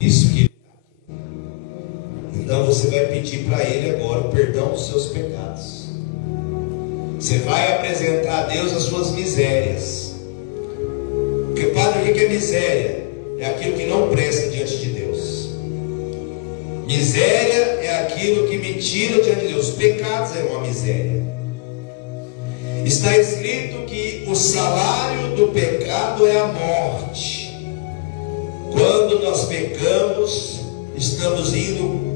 Isso que então você vai pedir para Ele agora o perdão dos seus pecados. Você vai apresentar a Deus as suas misérias. Porque, Padre, o que é miséria? É aquilo que não presta diante de Deus. Miséria é aquilo que me tira diante de Deus. Os pecados é uma miséria. Está escrito que o salário do pecado é a morte. Quando nós pecamos, estamos indo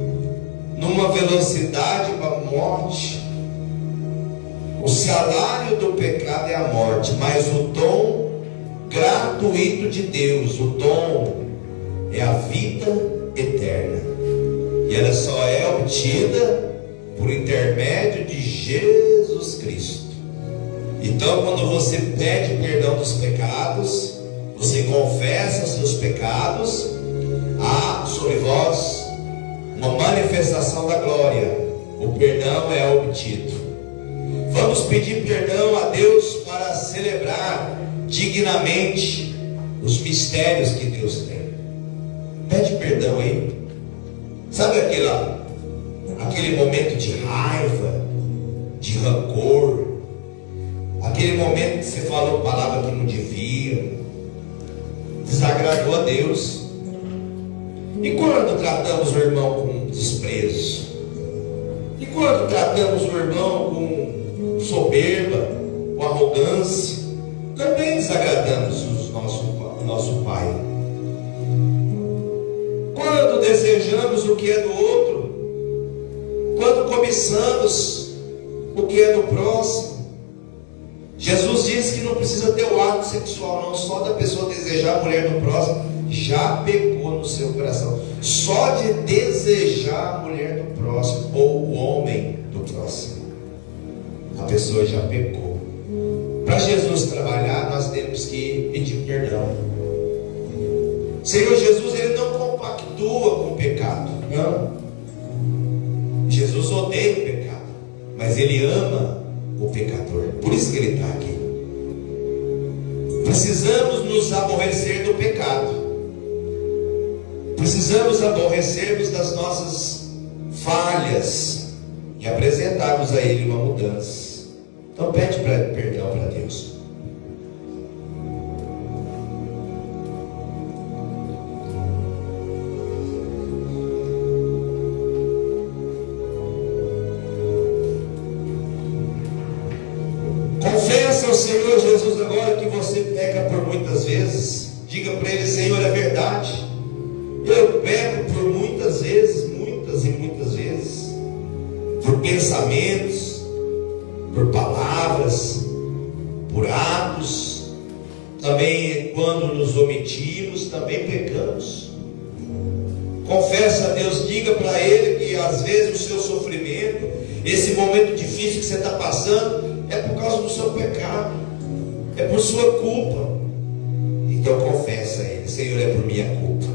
numa velocidade para a morte. O salário do pecado é a morte, mas o dom gratuito de Deus, o dom é a vida eterna, e ela só é obtida por intermédio de Jesus Cristo. Então, quando você pede perdão dos pecados, você confessa os seus pecados, há sobre vós uma manifestação da glória, o perdão é obtido. Vamos pedir perdão a Deus para celebrar dignamente os mistérios que Deus tem. Pede perdão aí. Sabe aquele momento de raiva, de rancor, aquele momento que você falou palavra que não devia, desagradou a Deus. E quando tratamos o irmão com desprezo? E quando tratamos o irmão com soberba, com arrogância? Também desagradamos o nosso Pai. Quando desejamos o que é do outro, quando cobiçamos o que é do próximo. Jesus disse que não precisa ter o ato sexual, não, só da pessoa desejar a mulher do próximo, já pecou no seu coração. Só de desejar a mulher do próximo, ou o homem do próximo, a pessoa já pecou. Para Jesus trabalhar, nós temos que pedir perdão. Senhor Jesus, Ele não compactua com o pecado, não. Jesus odeia o pecado, mas Ele ama o pecador. Por isso que Ele está aqui. Precisamos nos aborrecer do pecado. Precisamos aborrecermos das nossas falhas e apresentarmos a Ele uma mudança. Então pede perdão para Deus. Confessa ao Senhor Jesus agora que você peca por muitas vezes. Diga para Ele: Senhor, é verdade, eu peco por muitas vezes, muitas e muitas vezes, por pensamentos, por palavras, por atos, também quando nos omitimos, também pecamos. Confessa a Deus, diga para Ele que às vezes o seu sofrimento, esse momento difícil que você está passando, é por causa do seu pecado, é por sua culpa. Então confessa a Ele: Senhor, é por minha culpa,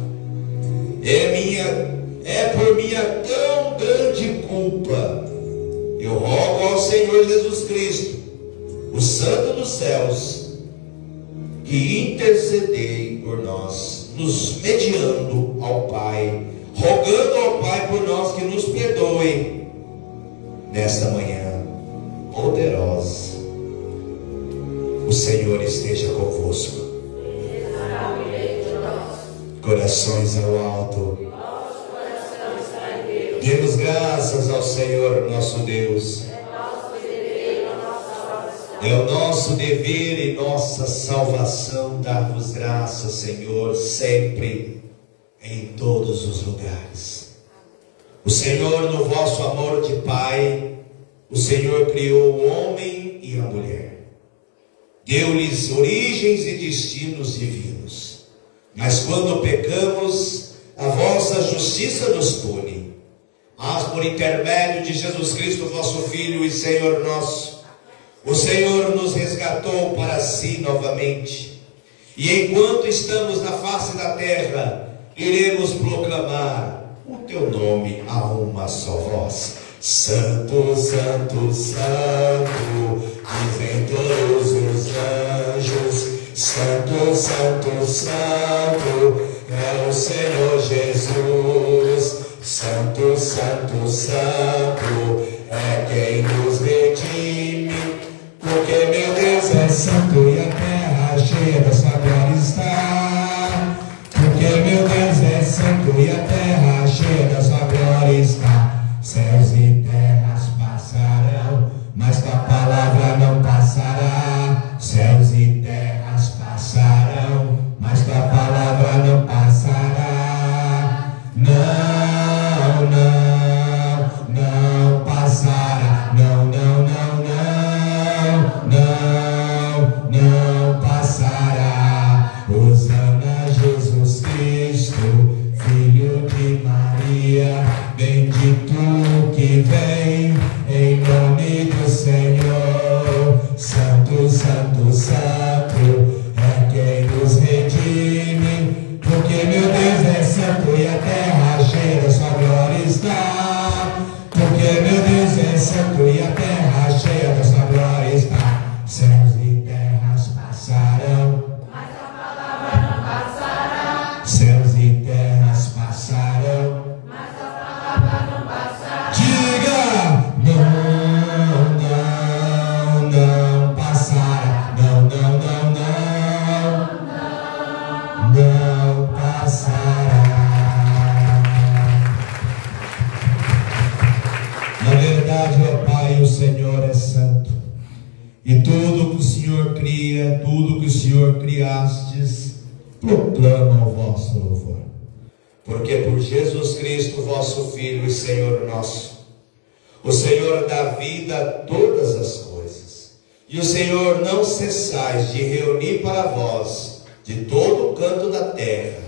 é por minha tão grande culpa. Eu rogo ao Senhor Jesus Cristo, o Santo dos céus, que intercedei por nós, nos mediando ao Pai, rogando ao Pai por nós que nos perdoe nesta manhã poderosa. O Senhor esteja convosco. Corações ao alto. Demos graças ao Senhor nosso Deus. É o nosso dever e nossa salvação dar-vos graças, Senhor, sempre, em todos os lugares. O Senhor, no vosso amor de Pai, o Senhor criou o homem e a mulher, deu-lhes origens e destinos divinos. Mas quando pecamos, a vossa justiça nos pune. Mas por intermédio de Jesus Cristo, vosso Filho e Senhor nosso, o Senhor nos resgatou para si novamente. E enquanto estamos na face da terra, iremos proclamar o teu nome a uma só voz: Santo, Santo, Santo, dizem todos os anjos. Santo, Santo, Santo, é o Senhor Jesus. Filho de Maria, bendito que vem em nome do Senhor. Santo, santo, santo é quem nos redime, porque meu Deus é santo e a terra cheia da sua glória está. Porque meu Deus é santo e a terra cheia da sua glória está. Céus e terras passarão, mas a palavra não passará. Céus e terras passarão, mas a palavra não passará. Diga: não, não, não passará. Não, não, não, não, não passará. Na verdade, ó Pai, o Senhor é santo. E tudo que o Senhor cria, tudo que o Senhor criastes, proclama o vosso louvor. Porque por Jesus Cristo, vosso Filho e Senhor nosso, o Senhor dá vida a todas as coisas. E o Senhor não cessais de reunir para vós, de todo o canto da terra,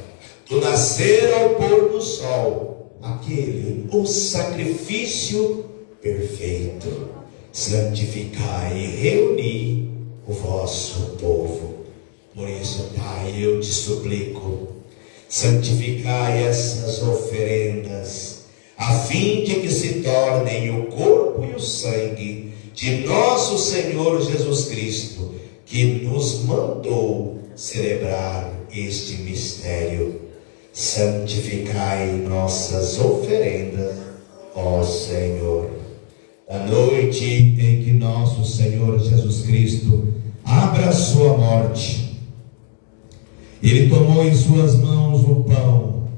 do nascer ao pôr do sol, aquele, o sacrifício perfeito. Santificai e reuni o vosso povo. Por isso, Pai, eu te suplico, santificai essas oferendas, a fim de que se tornem o corpo e o sangue de nosso Senhor Jesus Cristo, que nos mandou celebrar este mistério. Santificai nossas oferendas, ó Senhor. A noite em que nosso Senhor Jesus Cristo abra a sua morte, Ele tomou em suas mãos o pão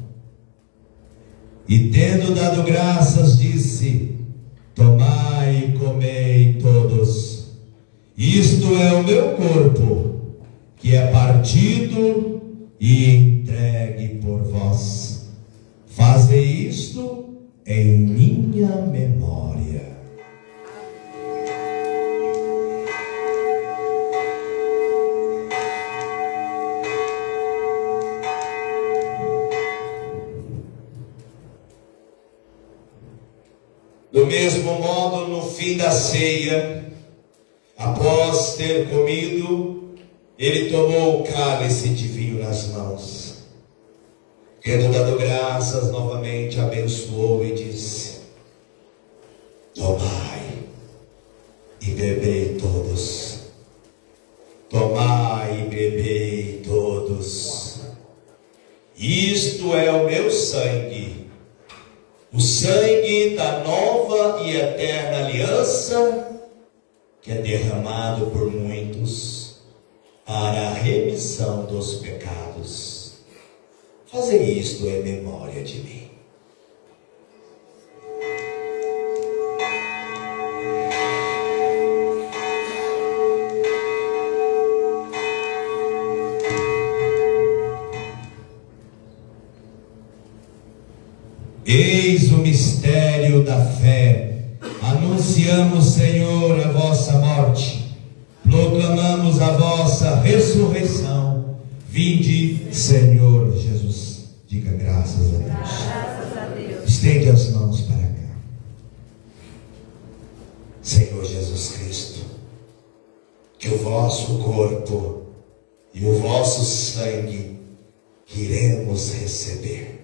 e, tendo dado graças, disse: tomai e comei todos, isto é o meu corpo, que é partido e entregue por vós. Fazei isto em minha memória. Do mesmo modo, no fim da ceia, após ter comido, ele tomou o cálice de vinho nas mãos. Tendo dado graças, novamente abençoou e disse: tomai e bebei todos. Tomai e bebei todos. Isto é o meu sangue, o sangue da nova e eterna aliança, que é derramado por muitos para a remissão dos pecados. Fazei isto em memória de mim. Eis o mistério da fé. Anunciamos, Senhor, a vossa morte, proclamamos a vossa ressurreição. Vinde, Senhor Jesus. Diga graças a Deus. Graças a Deus. Estende as mãos para cá. Senhor Jesus Cristo, que o vosso corpo e o vosso sangue que iremos receber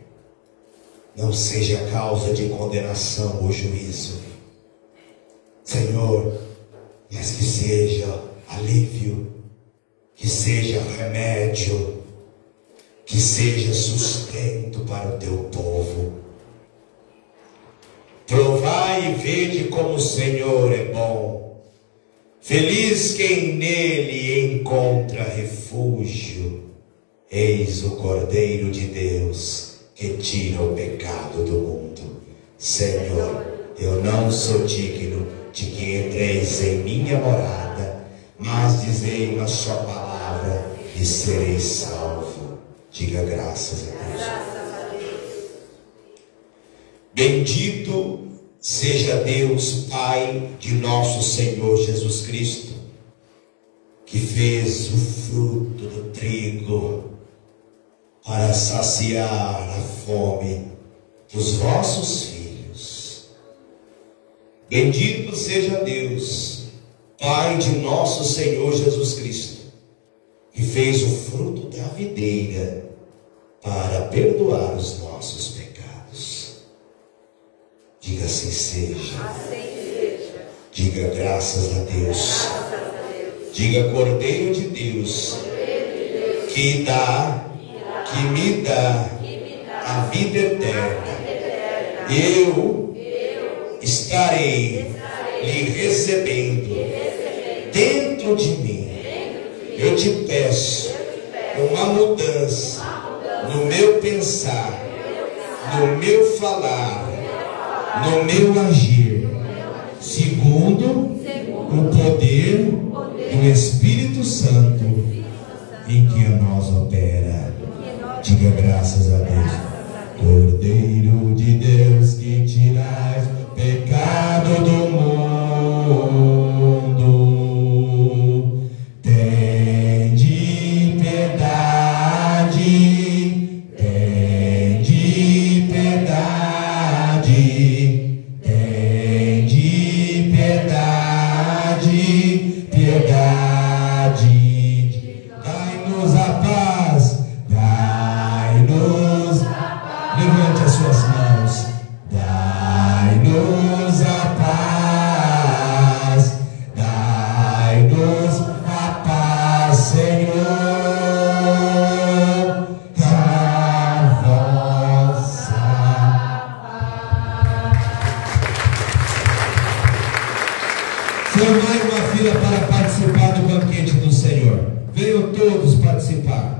não seja causa de condenação ou juízo, Senhor, mas que seja alívio, que seja remédio, que seja sustento para o teu povo. Provai e vede como o Senhor é bom. Feliz quem nele encontra refúgio. Eis o Cordeiro de Deus, que tira o pecado do mundo. Senhor, eu não sou digno de que entreis em minha morada, mas dizei uma só palavra e serei salvo. Diga graças a Deus. Bendito seja Deus, Pai de nosso Senhor Jesus Cristo, que fez o fruto do trigo para saciar a fome dos vossos filhos. Bendito seja Deus, Pai de nosso Senhor Jesus Cristo, que fez o fruto da videira para perdoar os nossos pecados. Diga assim seja. Diga graças a Deus. Diga Cordeiro de Deus, que me dá a vida eterna. Eu estarei lhe recebendo dentro de mim. Eu te peço uma mudança no meu pensar, no meu falar, no meu agir, segundo o poder do Espírito Santo em que a nós opera. Diga graças a Deus. Cordeiro de Deus, que tirais o pecado do mundo, tende piedade, tende piedade, tende piedade, piedade. Dai-nos a paz, dai-nos. Levante as suas mãos. Dai-nos a paz, dai-nos a paz, Senhor, a vossa paz. Formai uma fila para participar do banquete do Senhor. Venham todos participar.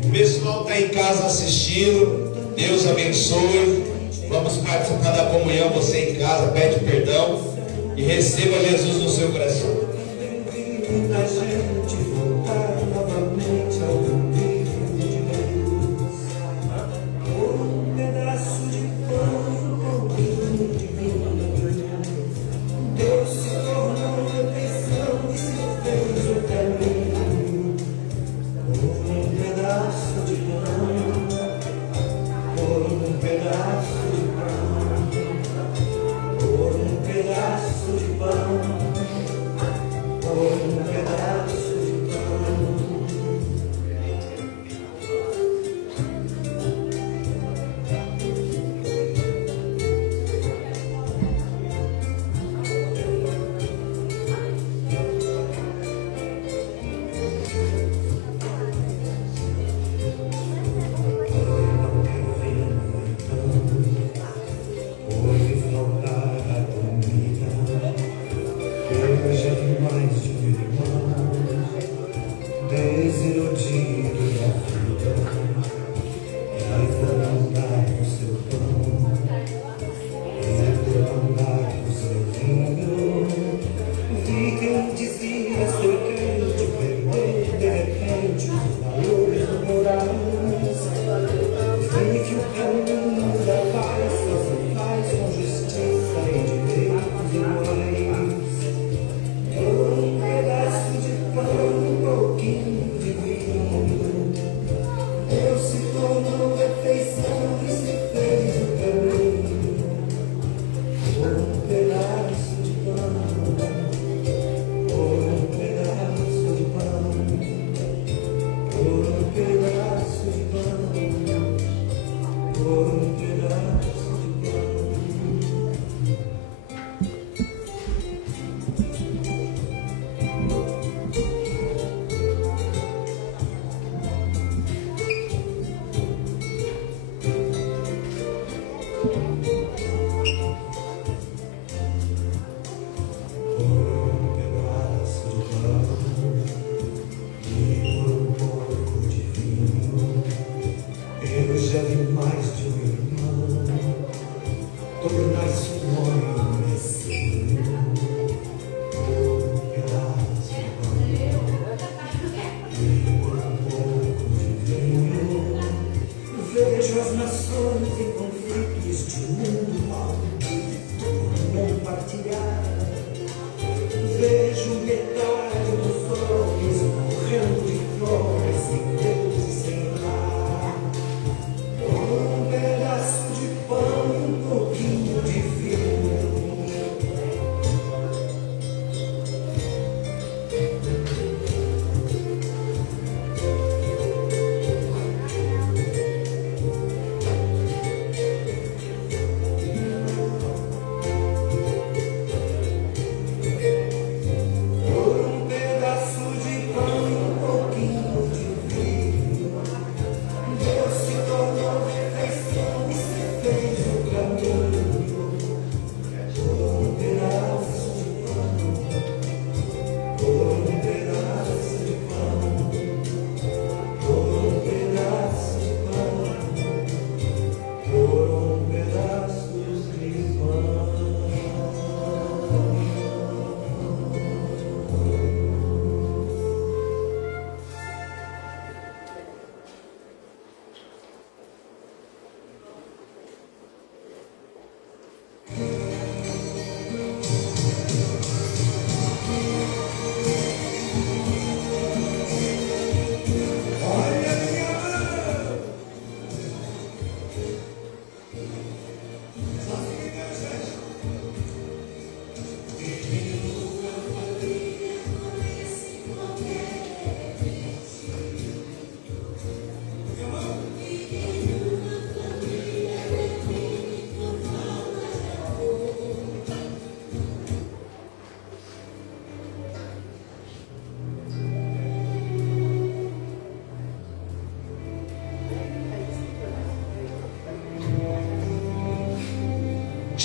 O pessoal está em casa assistindo, Deus abençoe. Vamos participar da comunhão. Você em casa, pede perdão e receba Jesus no seu coração.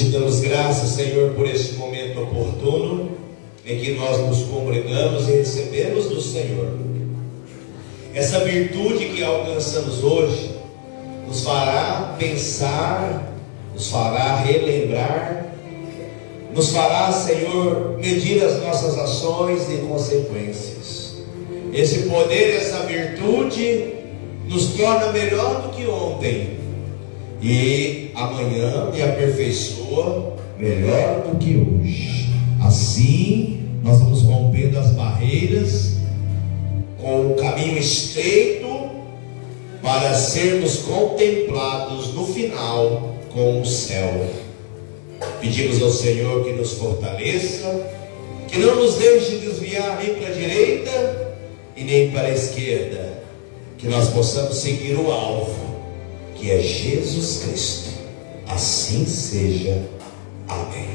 Te damos graças, Senhor, por este momento oportuno em que nós nos congregamos e recebemos do Senhor. Essa virtude que alcançamos hoje nos fará pensar, nos fará relembrar, nos fará, Senhor, medir as nossas ações e consequências. Esse poder, essa virtude nos torna melhor do que ontem, e amanhã me aperfeiçoa melhor do que hoje. Assim nós vamos rompendo as barreiras com o caminho estreito para sermos contemplados no final com o céu. Pedimos ao Senhor que nos fortaleça, que não nos deixe desviar nem para a direita e nem para a esquerda, que nós possamos seguir o alvo, que é Jesus Cristo. Assim seja. Amém.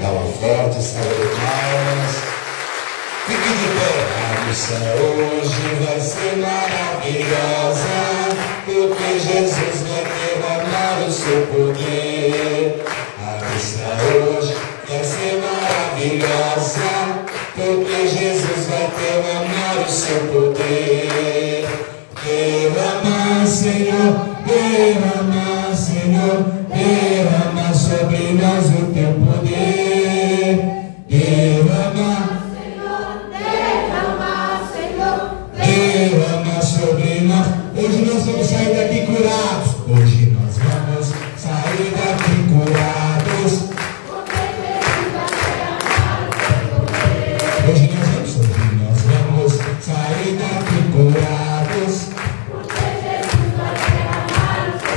Dá uma forte salva de palmas. Fique de pé. A missa hoje vai ser maravilhosa, porque Jesus vai derramar o seu poder. A missa hoje vai ser maravilhosa, porque Jesus vai derramar o seu poder. Derrama, Senhor, derrama, Senhor, derrama sobre nós o teu poder. Derrama, Senhor, derrama, Senhor, derrama sobre nós. Hoje nós vamos sair daqui curados. Hoje nós vamos sair daqui curados. Hoje nós vamos sair daqui curados.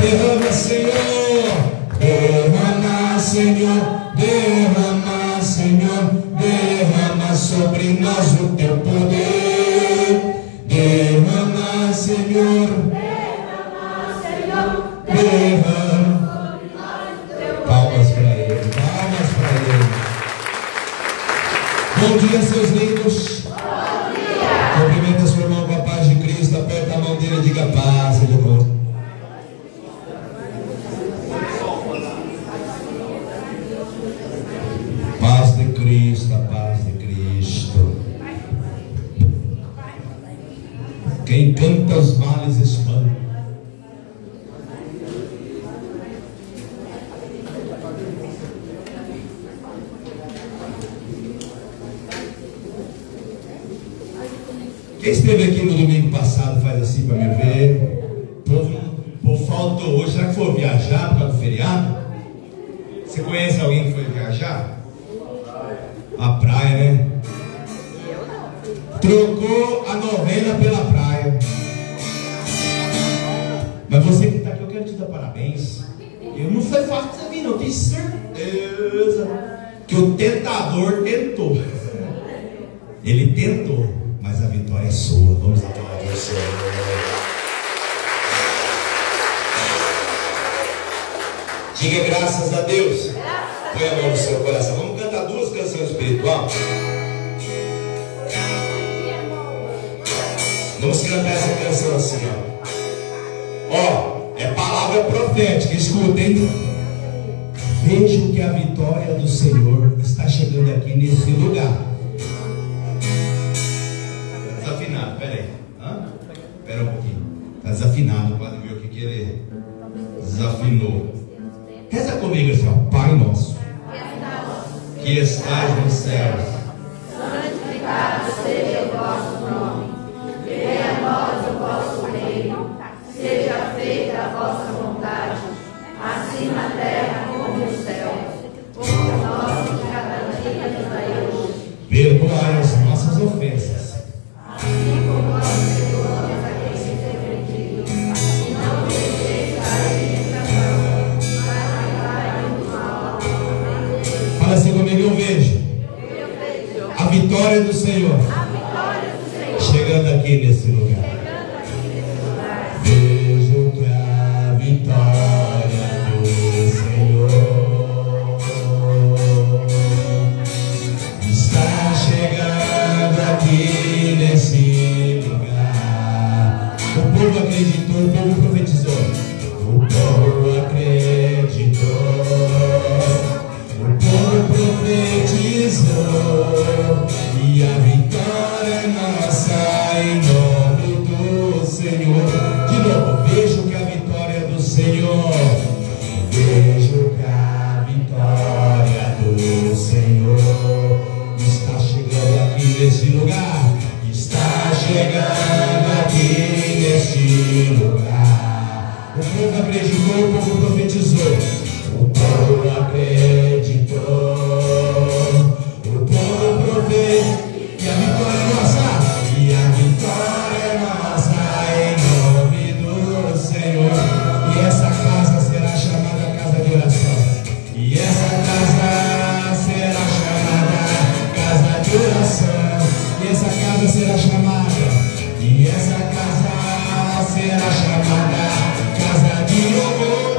Derrama, Senhor, derrama, Senhor, derrama, Senhor, derrama sobre nós o teu poder. Derrama, Senhor, derrama, Senhor, derrama sobre nós o teu poder. Palmas para Ele, palmas para Ele. Bom dia, seus lindos. Bom dia. Cumprimenta seu irmão com a paz de Cristo, aperta a mão dele e diga paz, ele volta. Paz de Cristo, a paz de Cristo. Quem canta os males espanta. Quem esteve aqui no domingo passado faz assim para me ver. O povo faltou hoje. Será que for viajar por causa do feriado? Você conhece alguém que foi viajar? A praia, né? Trocou a novena pela praia. Mas você que está aqui, eu quero te dar parabéns. Não foi fácil para mim, não. Tenho certeza que o tentador tentou. Ele tentou, mas a vitória é sua. Vamos aplaudir o Senhor. Diga graças a Deus. Põe a mão no seu coração. Vamos cantar duas canções espirituais. Vamos cantar essa canção assim, ó. É palavra profética. Escutem. Vejam que a vitória do Senhor está chegando aqui nesse lugar. Está desafinado, peraí. Espera um pouquinho. Está desafinado. Pode ver o que ele desafinou. Reza comigo assim, ó. Pai nosso, que estás nos céus, santificado seja o vosso nome. Venha a nós o vosso reino. Seja feita a vossa vontade, assim na terra como no céu. O pão nosso de cada dia nos dai hoje. Perdoai as nossas ofensas, assim como nós perdoamos a quem se tem ofendido. E não deixeis cair em tentação, mas livrai-nos do mal. Fala assim comigo, eu vejo a vitória do Senhor chegando aqui nesse lugar. Vejo que a vitória do Senhor está chegando aqui nesse lugar. O povo acreditou, o povo profetizou. O povo acreditou e a vitória é nossa em nome do Senhor. De novo, vejo que a vitória é do Senhor. Vejo que a vitória do Senhor está chegando aqui nesse lugar. Está chegando aqui nesse lugar. O povo acreditou, o povo profetizou. O povo acreditou. O povo profetizou. E a vitória é nossa. E a vitória é nossa em nome do Senhor. E essa casa será chamada casa de oração. E essa casa será chamada casa de oração. E essa casa será chamada. E essa casa será chamada casa de louvor.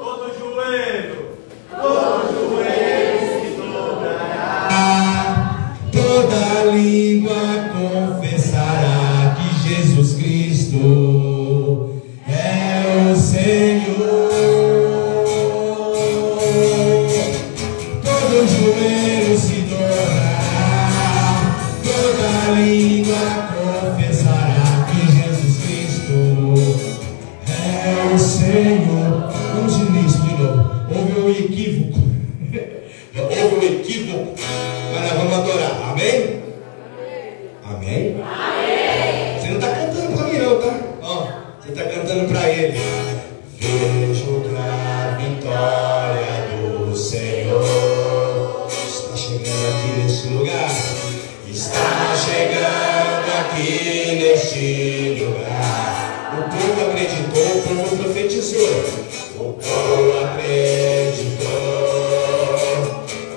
Todo joelho se dobrará. Toda língua confessará que Jesus Cristo é o Senhor. Todo joelho se dobrará, toda língua confessará que Jesus Cristo é o Senhor. Vamos de início de novo. Houve um equívoco. Houve um equívoco. Mas nós vamos adorar. Amém? Amém? Amém. Você não está cantando para mim não, tá? Ó, você está cantando para ele. Vejo que a vitória do Senhor está chegando aqui neste lugar. Está chegando aqui neste lugar. O povo acreditou, o povo profetizou. O povo acreditou.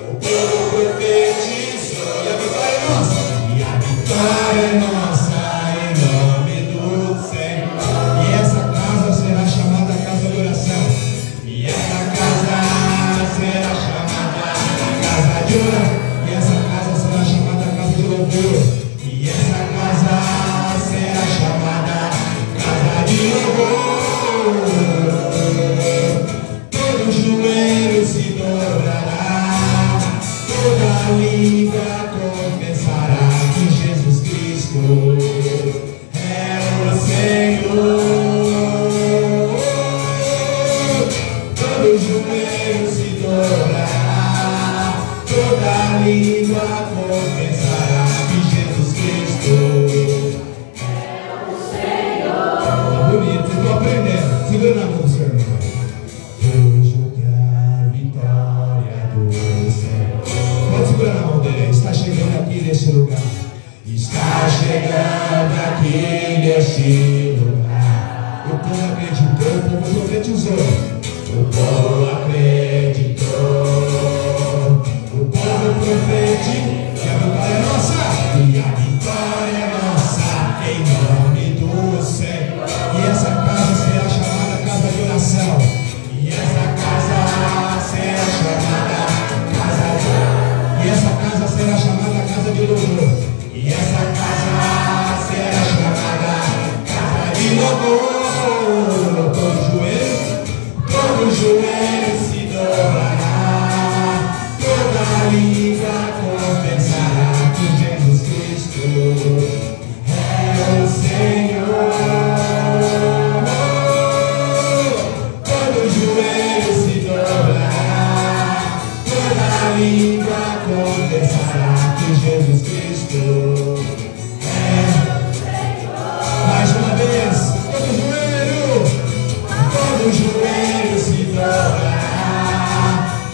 O povo profetizou. E a vitória é nossa. E a vitória é nossa em nome do Senhor. E essa casa será chamada casa de oração. E essa casa será chamada casa de oração. E essa casa será chamada casa de louvor. E essa casa será chamada casa de louvor. Todo joelho se dobrará, toda língua confessará que Jesus Cristo é o Senhor. Todo joelho se dobrará, toda língua confessará que Jesus Cristo é o Senhor. Tá bonito, eu estou aprendendo. Segura na mão do seu irmão. Vejo que a vitória do Senhor. Pode segurar na mão dele. Está chegando aqui nesse lugar. Está chegando aqui nesse lugar. O povo acreditou, o povo profetizou. O povo acreditou. O povo profetizou. E a vitória é nossa. E a vitória é nossa em nome do Senhor. E essa casa será chamada casa de oração. E essa casa será chamada casa de oração. E essa casa será chamada casa de louvor. E essa casa será chamada casa de louvor. Todo joelho se dobrará, toda língua confessará que Jesus Cristo é o Senhor. Todo joelho se dobrará, toda língua confessará que Jesus Cristo é o Senhor. Mais uma vez, todo joelho se dobrará,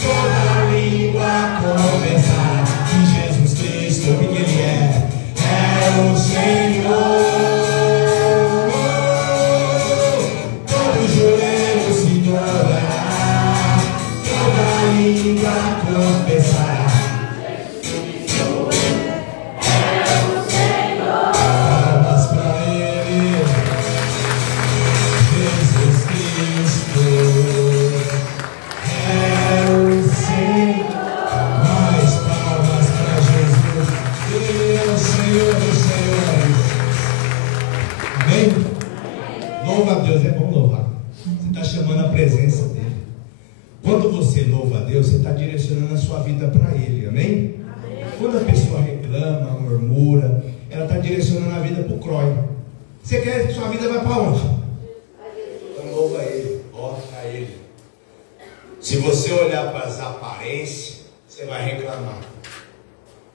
toda língua confessará que Jesus Cristo, o que Ele é o Senhor. Todo joelho se dobrará, toda língua confessará. Palmas para Ele. Jesus Cristo é o Senhor. Mais palmas para Jesus. Ele é o Senhor dos Senhores. Amém? Louva a Deus, é bom louvar. Você está chamando a presença dEle. Quando você louva a Deus, você está direcionando a sua vida para Ele. Amém? Quando a pessoa reclama, reclama, murmura, ela está direcionando a vida para o CROI. Você quer que sua vida vai para onde? Então louva Ele, ora a Ele. Se você olhar para as aparências, você vai reclamar.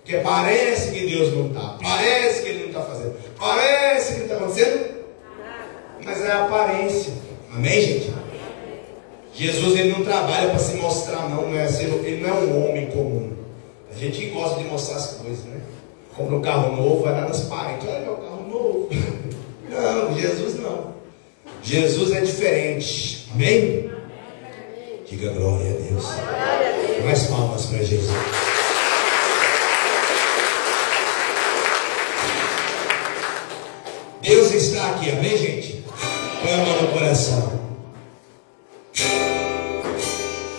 Porque parece que Deus não está, parece que Ele não está fazendo, parece que não está acontecendo, mas é a aparência. Amém, gente? Jesus, Ele não trabalha para se mostrar, não. Ele não é um homem comum. A gente gosta de mostrar as coisas, né? Compra um carro novo, vai lá nas parentes, olha meu carro novo. Não, Jesus não. Jesus é diferente. Amém? Diga glória a Deus. Mais palmas para Jesus. Deus está aqui, amém, gente? Põe a mão no coração.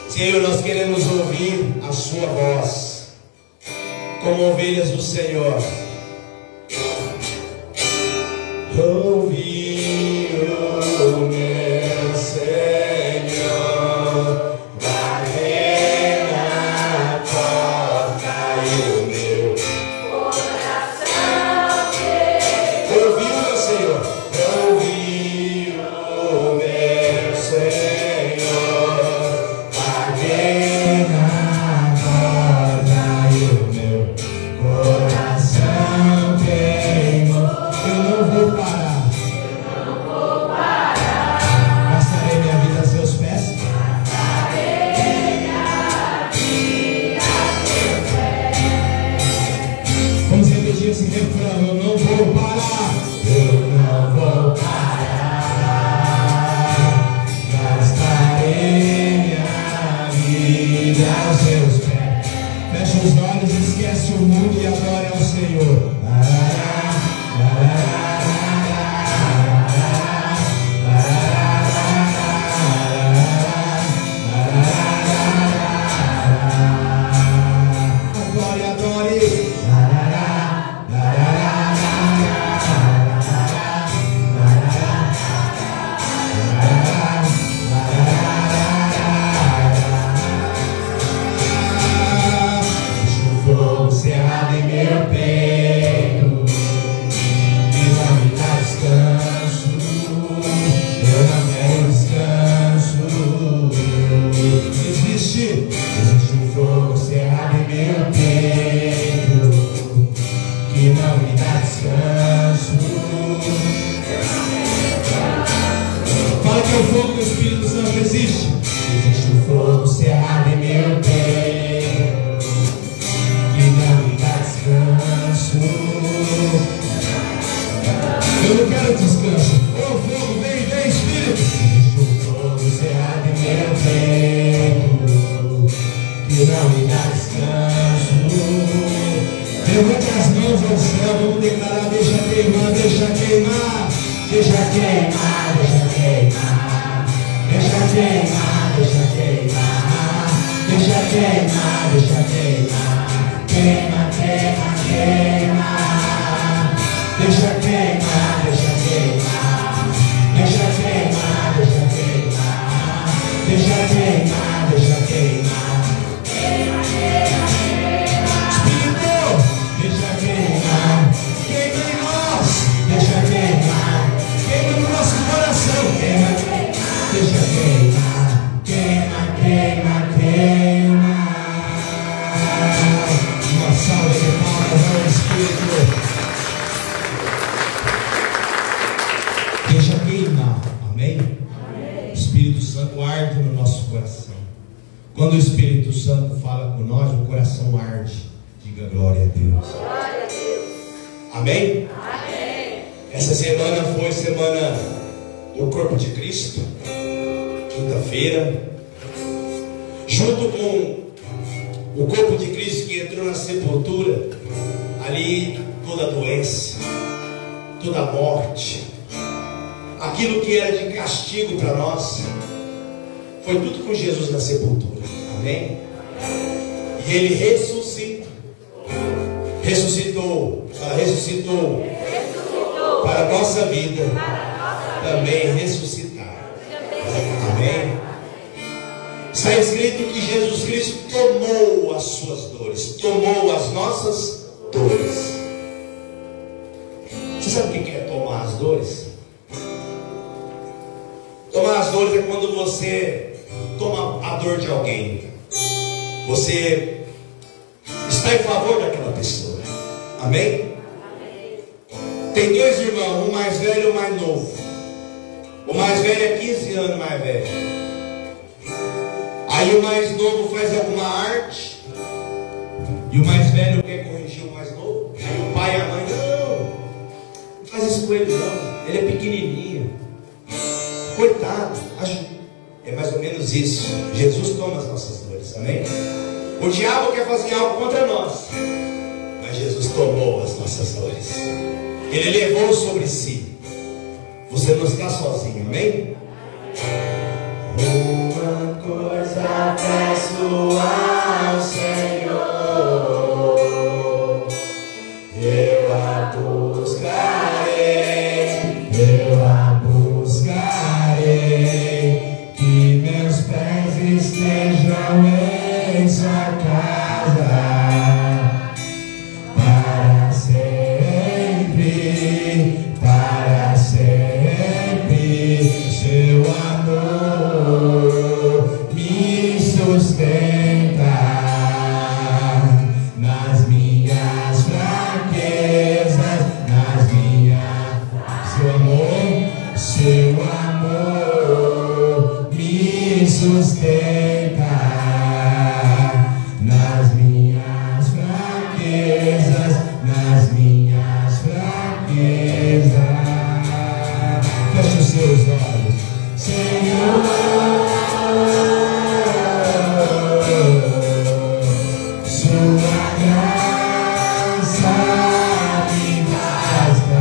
Senhor, nós queremos ouvir a sua voz, como ovelhas do Senhor. Ouvi o meu Senhor, bater na porta e o meu coração. Ouvi o meu Senhor, ouvi o meu Senhor, bater na porta e o meu coração queimou. Eu não vou parar. Gastarei minha vida a seus pés. Vamos repetir esse refrão. Eu não vou parar. Eu não vou parar. Gastarei minha vida aos seus pés. Fecha os olhos, esquece o mundo e adore ao Senhor. Adore, adore. Deixa o fogo cerrado em meu peito, que não me dá descanso. Eu não quero descanso. Existe um fogo cerrado em meu peito, que não me dá descanso. Fala que é o fogo do Espírito Santo existe. Existe um fogo cerrado em meu peito, que não me dá descanso. Eu não quero descanso. Ô fogo, vem, vem, Espírito. Existe um fogo cerrado em meu peito, que não me dá descanso. Levante as mãos ao céu, vamos declarar: deixa queimar, deixa queimar, deixa queimar, deixa queimar, deixa queimar, deixa queimar, deixa queimar, deixa queimar, queima, queima, queima, deixa queimar, deixa queimar, deixa queimar, deixa queimar, deixa queimar, deixa queimar. Espírito, deixa queimar, queima em nós, deixa queimar, queima no nosso coração, queima, deixa queimar, queima, queima, queima. Uma salva de palmas ao Espírito. Deixa queimar, amém? O Espírito Santo arde no nosso coração. Quando o Espírito Santo fala com nós, o coração arde. Diga glória a Deus. Amém? Amém. Essa semana foi semana do corpo de Cristo, quinta-feira, junto com o corpo de Cristo que entrou na sepultura. Ali toda doença, toda morte, aquilo que era de castigo para nós, foi tudo com Jesus na sepultura. Amém? E Ele ressuscitou. Ressuscitou para a nossa vida também ressuscitar. Amém? Está escrito que Jesus Cristo tomou as suas dores, tomou as nossas dores. Você sabe o que é tomar as dores? Tomar as dores é quando você toma a dor de alguém. Você está em favor daquela pessoa. Amém? Tem dois irmãos, um mais velho e um mais novo. O mais velho é 15 anos mais velho. Aí o mais novo faz alguma arte e o mais velho quer corrigir o mais novo. Aí o pai e a mãe, não faz isso com ele não, ele é pequenininho, coitado, ajuda. É mais ou menos isso. Jesus toma as nossas dores, amém? O diabo quer fazer algo contra nós, mas Jesus tomou as nossas dores. Ele levou sobre si. Você não está sozinho, amém? Uma coisa peço ao Senhor, eu a buscarei, que meus pés estejam em sua casa para sempre, para sempre. Seu amor me sustenta nas minhas fraquezas, nas minhas. Seu amor me sustenta nas minhas fraquezas, nas minhas fraquezas. Feche os seus olhos, Senhor. Sua graça me basta,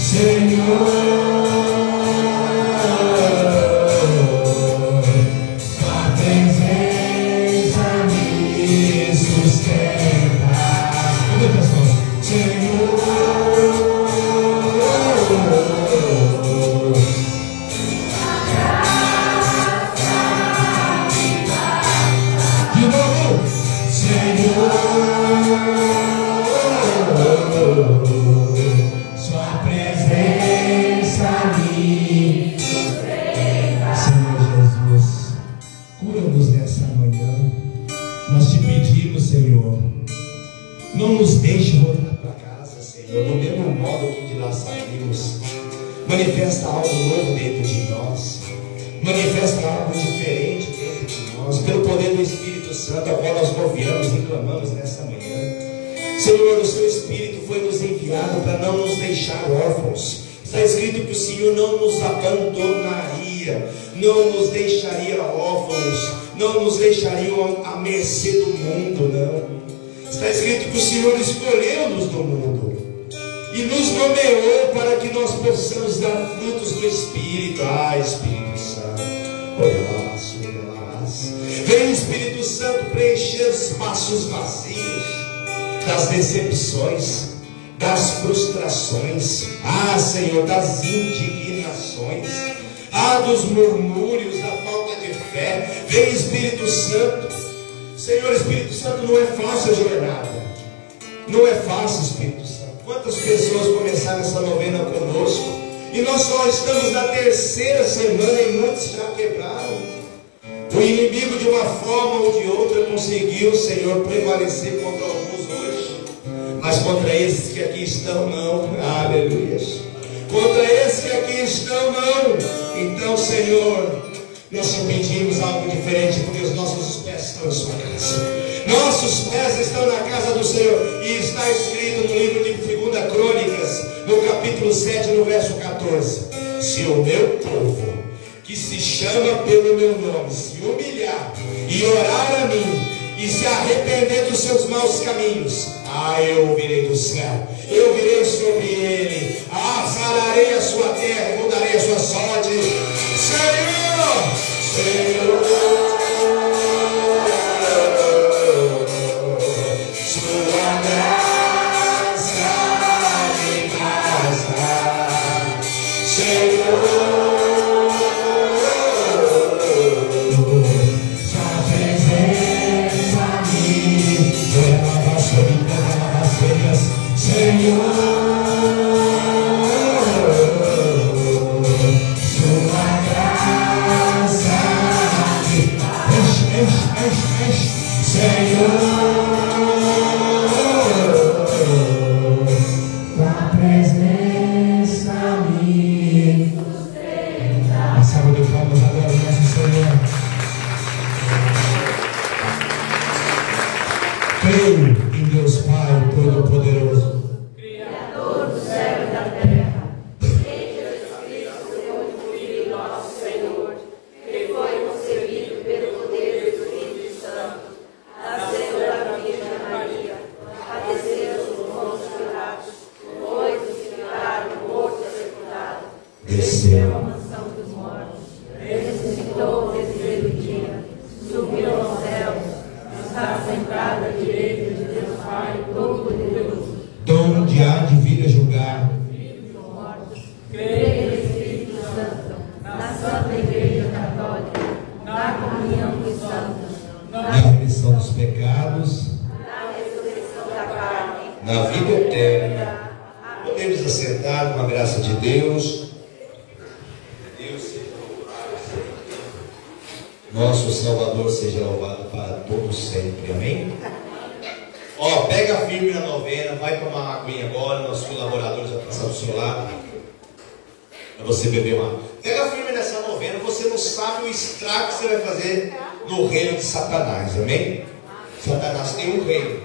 Senhor. Sua presença me sustenta. Senhor. De novo, Senhor, sua presença me sustenta. Senhor Jesus, cura-nos nessa manhã. Nós te pedimos, Senhor, não nos deixe voltar para casa, Senhor, do mesmo modo que de lá saímos. Manifesta algo novo dentro de nós. Manifesta algo diferente dentro de nós. Pelo poder do Espírito Santo, a qual nós confiamos e clamamos nessa manhã. Senhor, o seu Espírito foi nos enviado para não nos deixar órfãos. Está escrito que o Senhor não nos abandonaria, não nos deixaria órfãos, não nos deixaria à mercê do mundo, não. Está escrito que o Senhor escolheu-nos do mundo e nos nomeou para que nós possamos dar frutos do Espírito. Ah, Espírito Santo, vem, Espírito Santo, preencher os espaços vazios das decepções, das frustrações, ah, Senhor, das indignações, ah, dos murmúrios, da falta de fé. Vem, Espírito Santo. Senhor, Espírito Santo, não é fácil a jornada, não é fácil, Espírito Santo. Quantas pessoas começaram essa novena conosco e nós só estamos na terceira semana e muitos já quebraram. O inimigo, de uma forma ou de outra, conseguiu, Senhor, prevalecer contra alguns hoje, mas contra esses que aqui estão, não. Aleluia. Contra esses que aqui estão, não. Então, Senhor, nós te pedimos algo diferente, porque os nossos pés estão em sua casa. Nossos pés estão na casa do Senhor. E está escrito no livro de 2 Crônicas, no capítulo 7, no verso 14: se o meu povo, que se chama pelo meu nome, se humilhar e orar a mim, e se arrepender dos seus maus caminhos, eu ouvirei do céu, eu virei sobre ele, sararei a sua terra, mudarei a sua sorte. Senhor, Senhor, sua graça me basta, Senhor. Sua presença me leva sobre desceu à mansão dos mortos, ressuscitou ao terceiro dia, subiu aos céus, está sentado à direita de Deus Pai Todo-Poderoso, donde há de vir a julgar os mortos, creio no Espírito Santo, na Santa Igreja Católica, na comunhão dos santos, na remissão dos pecados, na ressurreição da carne, na vida eterna. Podemos assentar com a graça de Deus. Nosso Salvador seja louvado para todos sempre, amém? Ó, pega firme na novena, vai tomar uma aguinha agora, nossos colaboradores vão passar do seu lado, para você beber uma água. Pega firme nessa novena, você não sabe o estrago que você vai fazer no reino de Satanás, amém? Satanás tem um reino,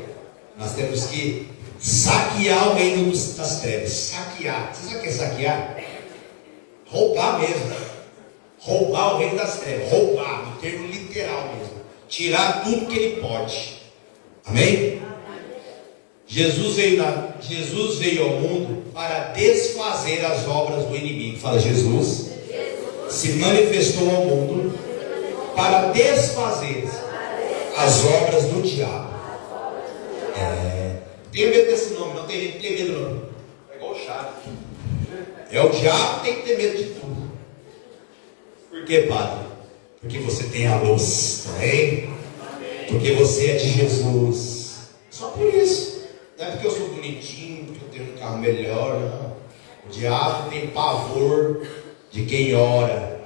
nós temos que saquear o reino das trevas, saquear. Você sabe o que é saquear? Roubar mesmo, roubar o reino das trevas, roubar, no termo literal mesmo, tirar tudo que ele pode, amém? Jesus veio ao mundo para desfazer as obras do inimigo. Fala, Jesus se manifestou ao mundo para desfazer as obras do diabo. Tenha medo desse nome, não tem gente que tem medo não. É igual o Chaves. É o diabo que tem que ter medo de tudo. Por que, padre? Porque você tem a luz, amém? Porque você é de Jesus. Só por isso. Não é porque eu sou bonitinho, porque eu tenho um carro melhor, não. O diabo tem pavor de quem ora.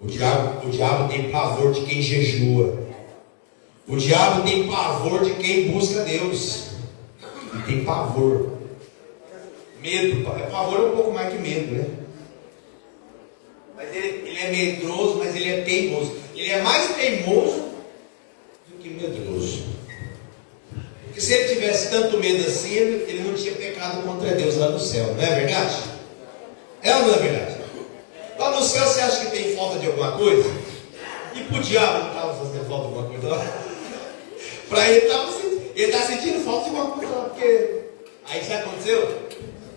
O diabo tem pavor de quem jejua. O diabo tem pavor de quem busca Deus. Ele tem pavor. Medo. Pavor é um pouco mais que medo, né? Mas ele é medroso, mas ele é teimoso. Ele é mais teimoso do que medroso. Porque se ele tivesse tanto medo assim, ele não tinha pecado contra Deus lá no céu, não é verdade? É ou não é verdade? Lá no céu você acha que tem falta de alguma coisa? E pro diabo não estava fazendo falta de alguma coisa lá? Para ele está sentindo falta de alguma coisa lá, porque aí sabe o que aconteceu?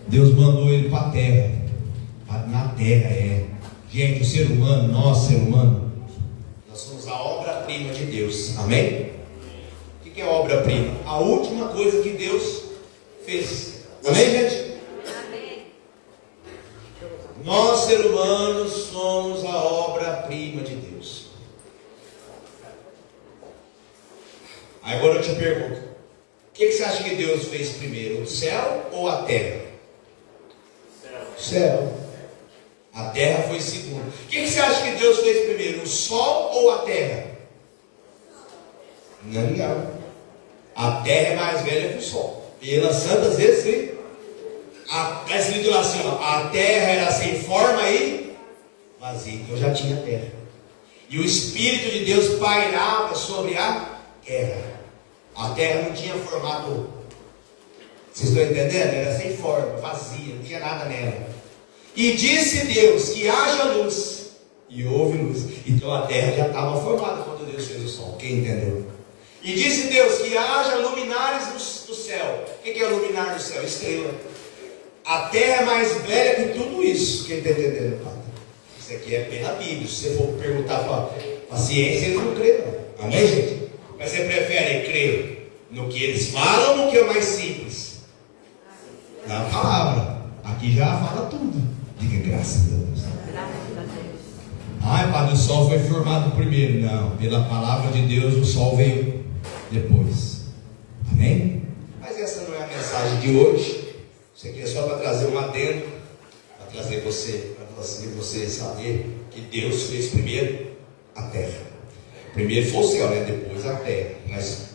Deus mandou ele para a terra. Na terra Gente, o ser humano, nós ser humano, nós somos a obra-prima de Deus, amém? O que é obra-prima? A última coisa que Deus fez, amém, gente? amém. Nós, seres humanos, somos a obra-prima de Deus. Aí agora eu te pergunto, o que você acha que Deus fez primeiro, o céu ou a terra? Céu. A terra foi segundo. O que você acha que Deus fez primeiro, o sol ou a terra? Não. A terra é mais velha que o sol. Pelas santas vezes, está escrito lá assim, ó, a terra era sem forma e vazia. Então já tinha terra. E o Espírito de Deus pairava sobre a terra. A terra não tinha formato. Vocês estão entendendo? Era sem forma, vazia, não tinha nada nela. E disse Deus que haja luz, e houve luz. Então a terra já estava formada quando Deus fez o sol. Quem entendeu? E disse Deus que haja luminares no céu. O que é luminar no céu? Estrela. A terra é mais velha que tudo isso. Quem está entendendo, padre? Isso aqui é pela Bíblia. Se você for perguntar para a ciência, eles não creem, não. Amém, gente? Mas você prefere crer no que eles falam ou no que é mais simples? Na palavra. Aqui já fala tudo. Diga graças a Deus. Ai, padre, o sol foi formado primeiro. Não, pela palavra de Deus o sol veio depois. Amém? Mas essa não é a mensagem de hoje. Isso aqui é só para trazer um adendo, para trazer você saber que Deus fez primeiro a terra. Primeiro foi o céu, né? Depois a terra. Mas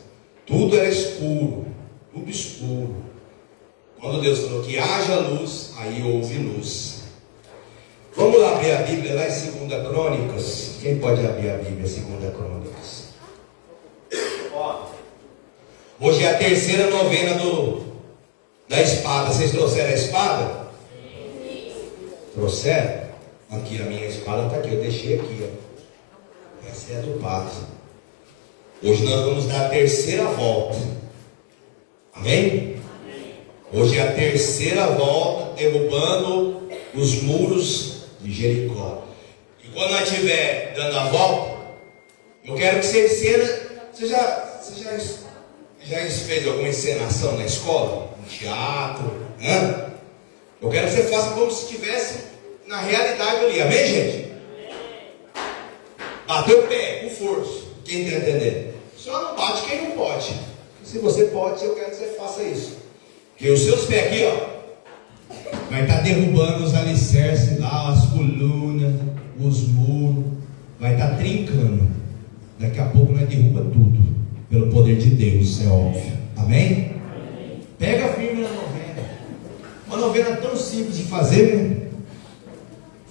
tudo era escuro, tudo escuro. Quando Deus falou que haja luz, aí houve luz. Vamos lá abrir a Bíblia lá em 2 Crônicas. Quem pode abrir a Bíblia em 2 Crônicas? Hoje é a terceira novena da espada. Vocês trouxeram a espada? Sim. Trouxeram? Aqui a minha espada está aqui, eu deixei aqui, ó. Essa é a do padre. Hoje nós vamos dar a terceira volta. Amém? Hoje é a terceira volta, derrubando os muros de Jericó. E quando nós estiver dando a volta, eu quero que você encena. Você já fez alguma encenação na escola? No teatro? Eu quero que você faça como se estivesse na realidade ali. Amém, gente? Bateu o pé, com força. Quem está entendendo? Só não bate quem não pode. Se você pode, eu quero que você faça isso. Porque os seus pés aqui, ó, vai estar derrubando os alicerces lá, as colunas, os muros. Vai estar trincando. Daqui a pouco nós derruba tudo. Pelo poder de Deus, é óbvio. Amém? Pega firme na novena. Uma novena tão simples de fazer, né?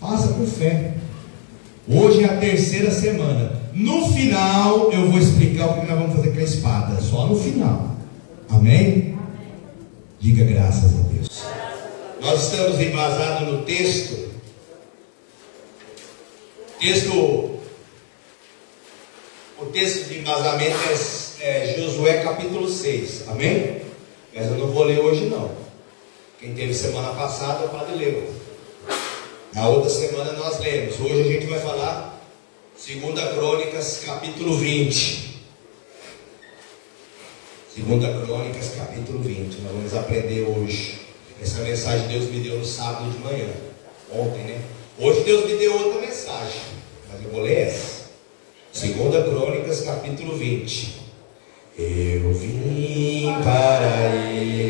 Faça com fé. Hoje é a terceira semana. No final eu vou explicar o que nós vamos fazer com a espada. Só no final. Amém? Diga graças a Deus. Nós estamos embasados no texto. O texto de embasamento é Josué capítulo 6. Amém? Mas eu não vou ler hoje não. Quem teve semana passada pode ler. Na outra semana nós lemos. Hoje a gente vai falar 2 Crônicas capítulo 20. 2 Crônicas capítulo 20. Nós vamos aprender hoje. Essa mensagem Deus me deu no sábado de manhã. Ontem, né? Hoje Deus me deu outra mensagem. Mas eu vou ler essa. 2 Crônicas capítulo 20. Eu vim para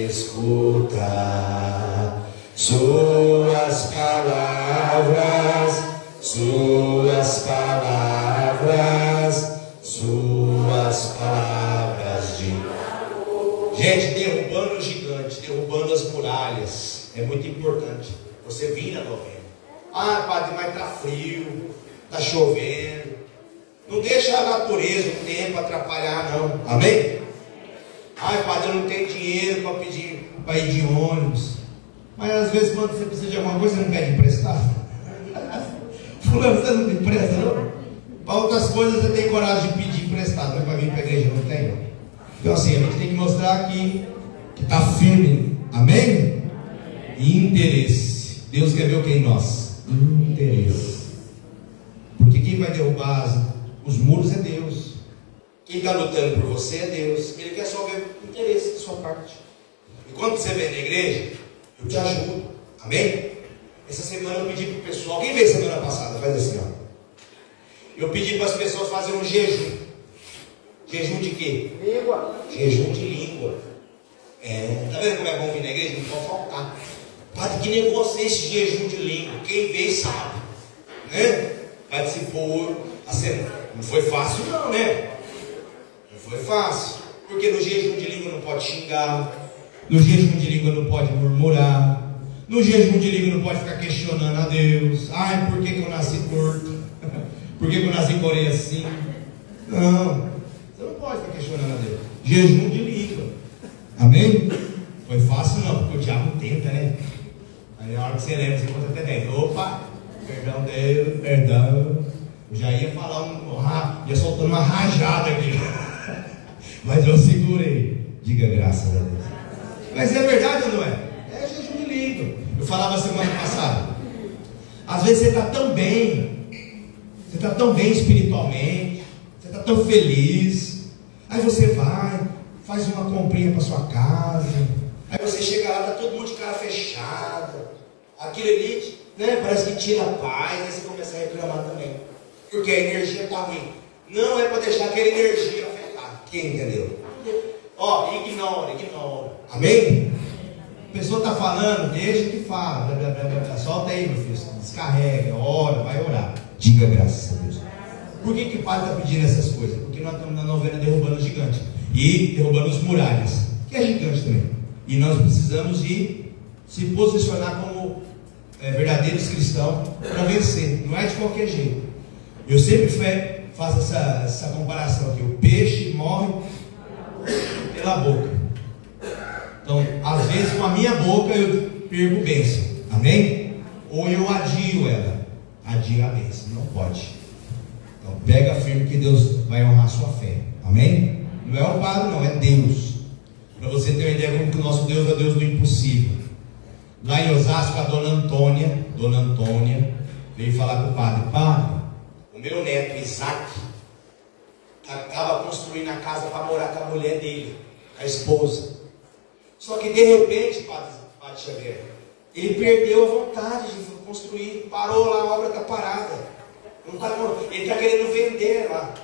escutar suas palavras, suas palavras, suas palavras de amor. Gente, derrubando o gigante, derrubando as muralhas, é muito importante. Você vir na novena. Ah, padre, mas está frio, está chovendo. Não deixa a natureza, o tempo atrapalhar, não. Amém? Ai, padre, eu não tenho dinheiro para pedir para ir de ônibus. Mas às vezes quando você precisa de alguma coisa, você não pede emprestado. Fulano, você não empresta, não? Para outras coisas você tem coragem de pedir emprestado, mas para vir para a igreja não tem, não. Então assim, a gente tem que mostrar que está firme. Amém? E interesse. Deus quer ver o que em nós? Interesse. Porque quem vai derrubar os muros é Deus. Quem está lutando por você é Deus. Ele quer só ver o interesse da sua parte. E quando você vem na igreja, eu te ajudo. Amém? Essa semana eu pedi para o pessoal. Quem veio semana passada? Faz assim, ó. Eu pedi para as pessoas fazerem um jejum. Jejum de quê? Língua. Jejum de língua. Tá vendo como é bom vir na igreja? Não pode faltar. Padre, que negócio é esse jejum de língua? Quem veio sabe. Né? Participou a semana. Não foi fácil não, né? Não foi fácil. Porque no jejum de língua não pode xingar. No jejum de língua não pode murmurar. No jejum de língua não pode ficar questionando a Deus. Ai, por que eu nasci torto? Por que eu nasci com a orelha assim? Não, você não pode ficar questionando a Deus. Jejum de língua. Amém? Foi fácil não, porque o diabo tenta, né? Aí na hora que você lembra, você conta até 10. Opa, perdão Deus, perdão. Eu já ia falar ia soltando uma rajada aqui. Mas eu segurei. Diga graças a Deus. Mas é verdade ou não é? É jejum de língua. Eu falava semana passada. Às vezes você está tão bem. Você está tão bem espiritualmente. Você está tão feliz. Aí você vai, faz uma comprinha para sua casa. Aí você chega lá, está todo mundo de cara fechada. Aquilo ali, né, parece que tira a paz. Aí você começa a reclamar também. Porque a energia está ruim. Não é para deixar aquela energia afetar. Quem entendeu? Ó, ignora. Amém? A pessoa está falando, deixa que fala. Blá, blá, blá, blá. Solta aí, meu filho. Descarrega, ora, vai orar. Diga graças a Deus. Por que o pai está pedindo essas coisas? Porque nós estamos na novena derrubando os gigantes. E derrubando as muralhas. Que é gigante também. E nós precisamos de se posicionar como verdadeiros cristãos para vencer. Não é de qualquer jeito. Eu sempre faço essa comparação aqui. O peixe morre pela boca. Então, às vezes com a minha boca eu perco bênção. Amém? Ou eu adio ela. Adia a bênção. Não pode. Então, pega firme que Deus vai honrar a sua fé. Amém? Não é o padre, não. É Deus. Para você ter uma ideia como que o nosso Deus é o Deus do impossível. lá em Osasco, a dona Antônia, veio falar com o padre: padre, o meu neto Isaac estava construindo a casa para morar com a mulher dele, a esposa. Só que de repente, padre Xavier, ele perdeu a vontade de construir, parou lá, a obra está parada. Ele está querendo vender lá.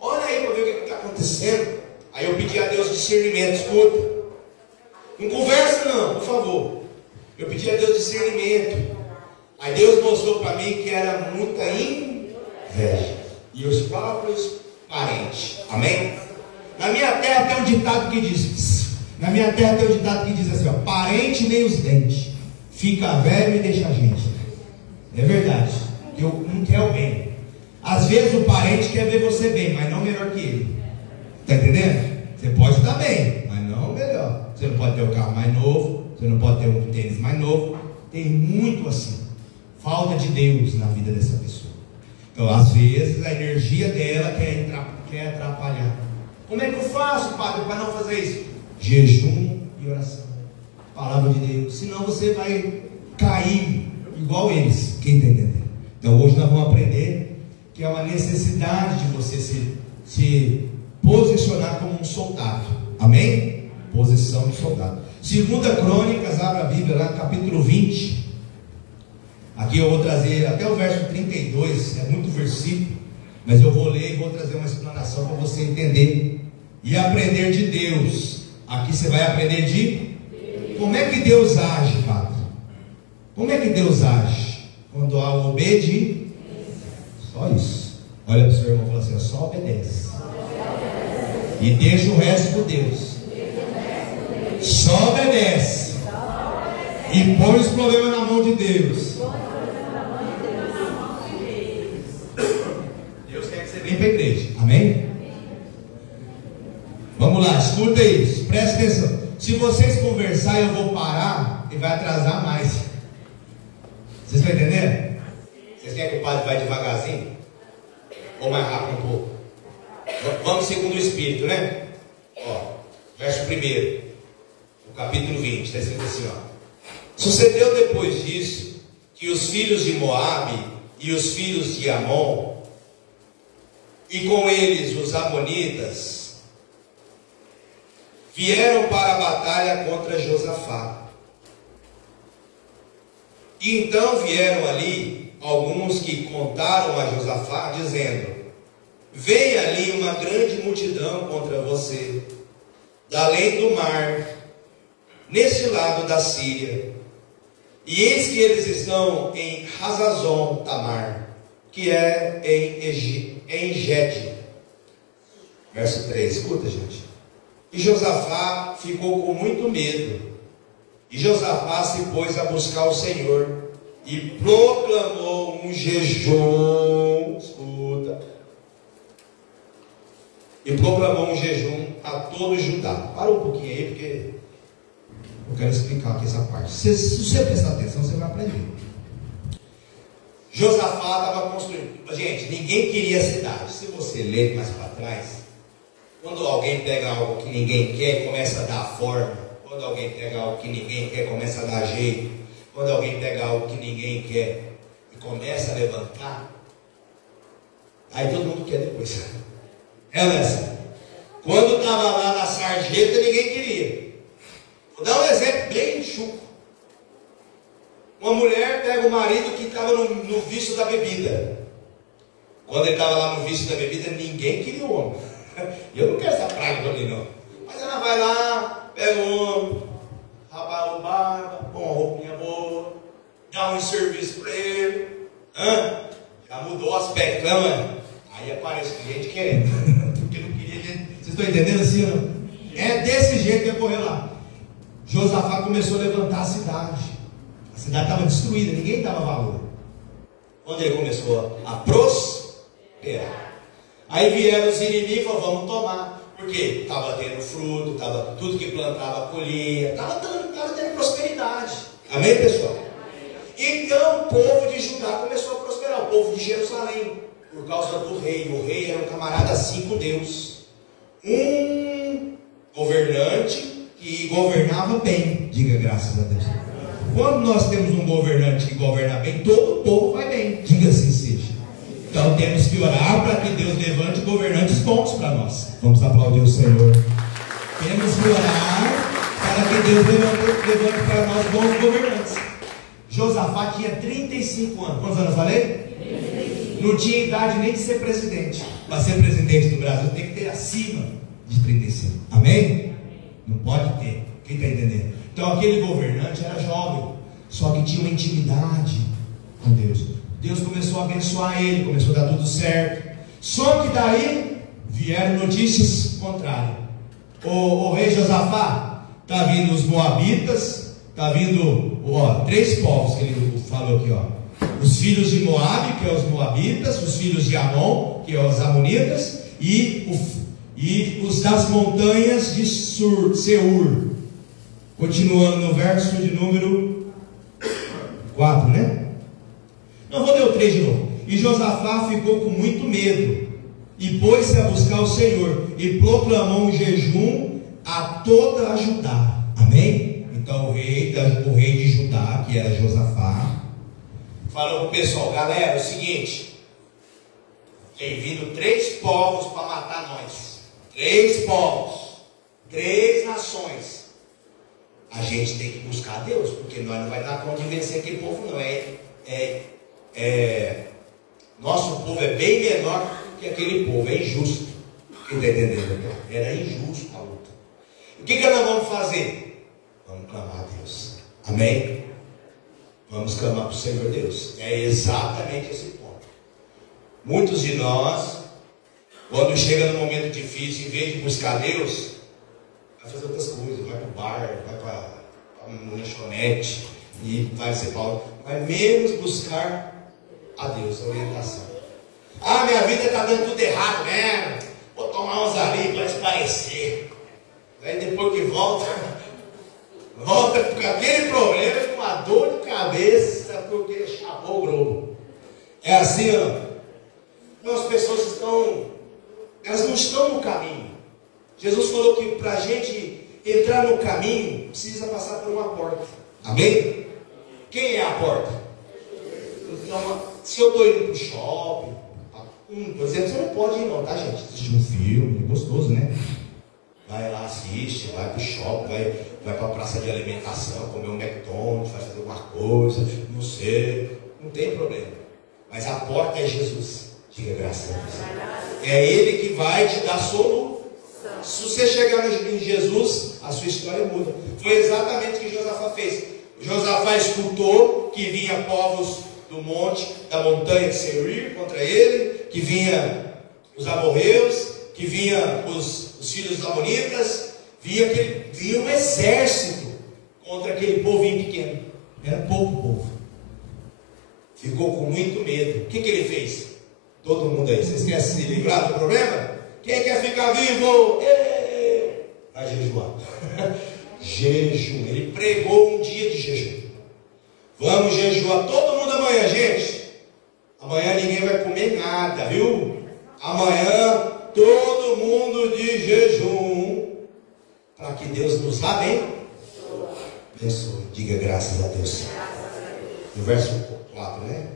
Olha aí para ver o que está acontecendo. Aí eu pedi a Deus discernimento. Escuta, não conversa não, por favor. Eu pedi a Deus discernimento. Aí Deus mostrou para mim que era muita inveja. E os próprios parentes. Amém? Na minha terra tem um ditado que diz: assim, ó, parente nem os dentes, fica velho e deixa a gente. É verdade. Eu não quero o bem. Às vezes o parente quer ver você bem, mas não melhor que ele. Está entendendo? Você pode estar bem, mas não melhor. Você não pode ter um carro mais novo, você não pode ter um tênis mais novo. Tem muito assim, falta de Deus na vida dessa pessoa. Então às vezes a energia dela quer atrapalhar. Como é que eu faço, padre, para não fazer isso? Jejum e oração, palavra de Deus. Senão você vai cair igual eles. Quem está entendendo? Então hoje nós vamos aprender que é uma necessidade de você se posicionar como um soldado. Amém? Posição de soldado. 2 Crônicas, abra a Bíblia lá no capítulo 20. Aqui eu vou trazer até o verso 32, é muito versículo, mas eu vou ler e vou trazer uma explanação para você entender e aprender de Deus. Aqui você vai aprender de como é que Deus age, padre. Como é que Deus age? Quando há obediência. Só isso. Olha para o seu irmão e fala assim: só obedece. E deixa o resto com Deus. Só obedece. E põe os problemas na mão de Deus. Deus quer que você venha para a igreja. Amém? Vamos lá, escuta isso. Presta atenção. Se vocês conversarem, eu vou parar e vai atrasar mais. Vocês estão entendendo? Vocês querem que o padre vá devagarzinho? Ou mais rápido um pouco? Vamos segundo o Espírito, né? Ó, verso 1, no capítulo 20, está escrito assim, ó: sucedeu depois disso que os filhos de Moabe e os filhos de Amon, e com eles os amonitas, vieram para a batalha contra Josafá. E então vieram ali alguns que contaram a Josafá, dizendo: vem ali uma grande multidão contra você, da além do mar, neste lado da Síria. E eis que eles estão em Hazazon Tamar, que é em Gede. Verso 3, escuta, gente. E Josafá ficou com muito medo. E Josafá se pôs a buscar o Senhor e proclamou um jejum. Escuta. E proclamou um jejum a todo Judá. Para um pouquinho aí, porque eu quero explicar aqui essa parte. Se você prestar atenção, você vai aprender. Josafá estava construindo. Gente, ninguém queria a cidade. Se você ler mais para trás, quando alguém pega algo que ninguém quer, começa a dar forma. Quando alguém pega algo que ninguém quer, começa a dar jeito. Quando alguém pega algo que ninguém quer e começa a levantar, aí todo mundo quer depois. É nessa. Quando estava lá na sarjeta, ninguém queria. Vou dar um exemplo bem chuco. Uma mulher pega o marido que estava no vício da bebida. Quando ele estava lá no vício da bebida, ninguém queria o homem. E eu não quero essa praga para mim, não. Mas ela vai lá, pega o homem, rapa o barba, põe uma roupinha boa, dá um serviço para ele. Já mudou o aspecto, não é? Aí aparece gente querendo. Porque não queria gente. Vocês estão entendendo assim, não? É desse jeito que ia correr lá. Josafá começou a levantar a cidade. A cidade estava destruída, ninguém dava valor. Quando ele começou a prosperar, aí vieram os inimigos e falaram: vamos tomar. Porque estava tendo fruto, tava, tudo que plantava colhia, estava tendo prosperidade. Amém, pessoal? Então o povo de Judá começou a prosperar, o povo de Jerusalém, por causa do rei. O rei era um camarada assim com Deus, um governante que governava bem. Diga graças a Deus. quando nós temos um governante que governa bem, todo o povo vai bem, diga assim seja. Então temos que orar para que Deus levante governantes bons para nós. Vamos aplaudir o Senhor. Temos que orar para que Deus levante para nós bons governantes. Josafá tinha 35 anos. Quantos anos eu falei? 35. Não tinha idade nem de ser presidente. Para ser presidente do Brasil tem que ter acima de 35. Amém? Não pode ter. Quem está entendendo? Então aquele governante era jovem, só que tinha uma intimidade com Deus. Deus começou a abençoar ele, começou a dar tudo certo. Só que daí vieram notícias contrárias. O rei Josafá, está vindo os moabitas, está vindo 3 povos que ele falou aqui, os filhos de Moabe, que é os moabitas, os filhos de Amon, que é os amonitas, e os das montanhas de Seir. Continuando no verso de número 4, né? Não vou ler o 3 de novo. E Josafá ficou com muito medo e pôs-se a buscar o Senhor e proclamou um jejum a toda a Judá. Amém? Então o rei de Judá, que era Josafá, falou para o pessoal: galera, é o seguinte, tem vindo 3 povos para matar nós. 3 povos, 3 nações. A gente tem que buscar a Deus, porque nós não vai dar conta de vencer aquele povo, não. Nosso povo é bem menor que aquele povo, é injusto. Quem está entendendo? Era injusto a luta. O que nós vamos fazer? Vamos clamar a Deus. Amém? Vamos clamar para o Senhor Deus. É exatamente esse ponto. Muitos de nós, quando chega no momento difícil, em vez de buscar Deus, vai fazer outras coisas, vai para o bar, vai para uma lanchonete e vai ser Paulo. Vai menos buscar a Deus, a orientação. Minha vida está dando tudo errado mesmo. Vou tomar uns ali para esparecer. Aí depois que volta com aquele problema, com uma dor de cabeça, porque chapou o globo. É assim, Então as pessoas elas não estão no caminho. Jesus falou que para a gente entrar no caminho, precisa passar por uma porta. Amém? Quem é a porta? Então, se eu estou indo para o shopping, por exemplo, você não pode ir não, tá, gente? Assistir um filme, gostoso, né? Vai lá, assiste, vai para o shopping, vai para a praça de alimentação, comer um McDonald's, vai fazer alguma coisa, não sei, não tem problema. Mas a porta é Jesus. Diga graças a Deus. É Ele que vai te dar solução. Se você chegar em Jesus, a sua história muda. Foi exatamente o que Josafá fez. Josafá escutou que vinha povos do monte, da montanha de Seir contra ele, que vinha os amorreus, que vinha os filhos dos amonitas, vinha um exército contra aquele povinho pequeno. Era pouco povo. Ficou com muito medo. O que ele fez? Todo mundo aí, vocês querem se livrar do problema? Quem quer ficar vivo? Vai jejuar. Jejum. Ele pregou um dia de jejum. Vamos jejuar todo mundo amanhã, gente. Amanhã ninguém vai comer nada, viu? Amanhã todo mundo de jejum. Para que Deus nos abençoe. Diga graças a Deus. No verso 4, né?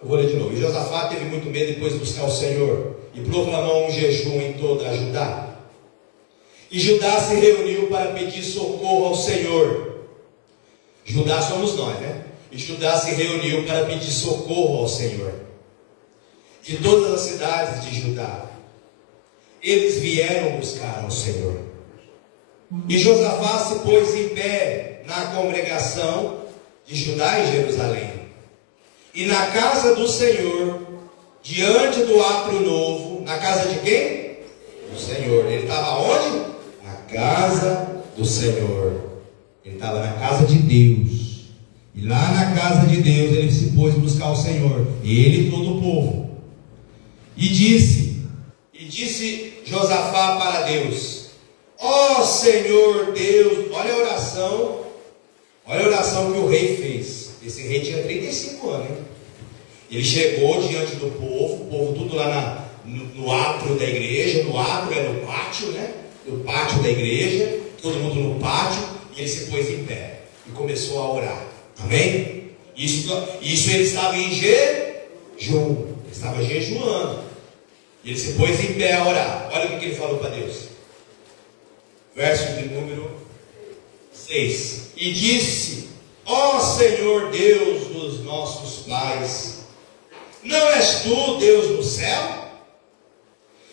Eu vou ler de novo. E Josafá teve muito medo depois de buscar o Senhor e proclamou um jejum em toda a Judá. E Judá se reuniu para pedir socorro ao Senhor. Judá somos nós, né? E Judá se reuniu para pedir socorro ao Senhor. De todas as cidades de Judá, eles vieram buscar ao Senhor. E Josafá se pôs em pé na congregação de Judá e Jerusalém. E na casa do Senhor, diante do átrio novo, na casa de quem? Do Senhor. Ele estava onde? Na casa do Senhor. Ele estava na casa de Deus. E lá na casa de Deus ele se pôs a buscar o Senhor. Ele e todo o povo. E disse Josafá para Deus: ó Senhor Deus, olha a oração que o rei fez. Esse rei tinha 35 anos, hein? Ele chegou diante do povo, o povo tudo lá no átrio da igreja. No átrio era o pátio, né? O pátio da igreja. todo mundo no pátio, e ele se pôs em pé e começou a orar. Amém? Isso ele estava em jejum, ele estava jejuando. E ele se pôs em pé a orar. Olha o que ele falou para Deus. Verso de número 6. E disse: ó Senhor Deus dos nossos pais, não és tu Deus no céu?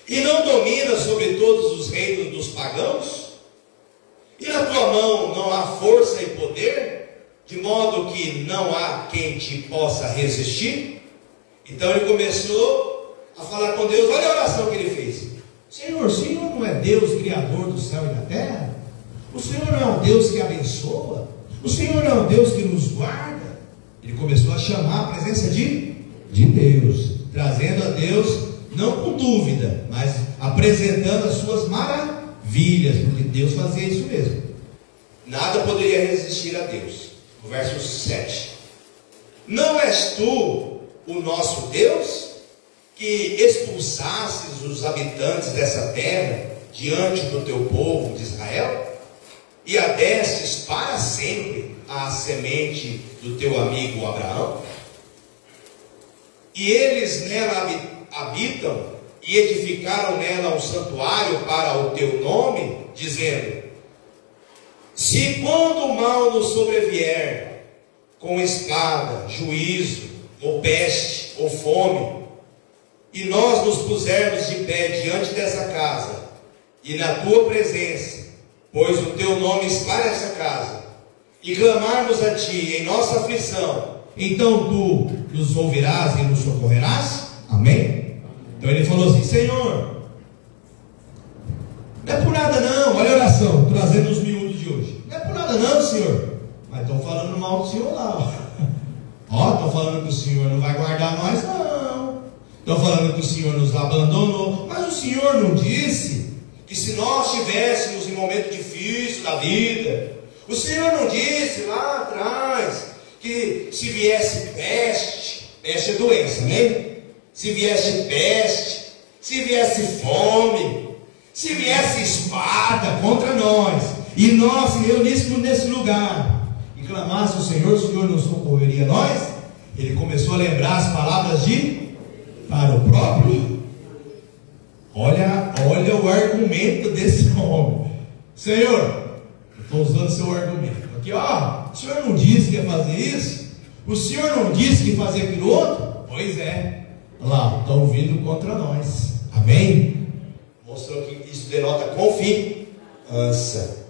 E não dominas sobre todos os reinos dos pagãos? E na tua mão não há força e poder, de modo que não há quem te possa resistir? Então ele começou a falar com Deus. Olha a oração que ele fez. Senhor, o Senhor não é Deus criador do céu e da terra? O Senhor não é um Deus que abençoa? O Senhor não é um Deus que nos guarda? Ele começou a chamar a presença de Deus, trazendo a Deus, não com dúvida, mas apresentando as suas maravilhas, porque Deus fazia isso mesmo. Nada poderia resistir a Deus. O verso 7. Não és tu o nosso Deus, que expulsasses os habitantes dessa terra diante do teu povo de Israel, e a destes para sempre à semente do teu amigo Abraão? E eles nela habitam, e edificaram nela um santuário para o teu nome, dizendo: se quando o mal nos sobrevier, com espada, juízo, ou peste, ou fome, e nós nos pusermos de pé diante dessa casa, e na tua presença, pois o teu nome está nessa casa, e clamarmos a ti em nossa aflição, então tu nos ouvirás e nos socorrerás? Amém? Então ele falou assim: Senhor, não é por nada não. Olha a oração, trazendo os miúdos de hoje. Não é por nada não, Senhor. Mas estão falando mal do Senhor lá. Ó, estão falando que o Senhor não vai guardar nós, não. Estão falando que o Senhor nos abandonou. Mas o Senhor não disse que se nós estivéssemos em momento difícil da vida, o Senhor não disse lá atrás que se viesse peste é doença, né? Se viesse peste, se viesse fome, se viesse espada contra nós, e nós se reuníssemos nesse lugar e clamasse o Senhor nos socorreria nós. Ele começou a lembrar as palavras para o próprio. Olha o argumento desse homem. Senhor, estou usando o seu argumento aqui, ó. O Senhor não disse que ia fazer isso? O Senhor não disse que ia fazer aquilo outro? Pois é. Olha lá, estão vindo contra nós. Amém? Mostrou que isso denota confiança.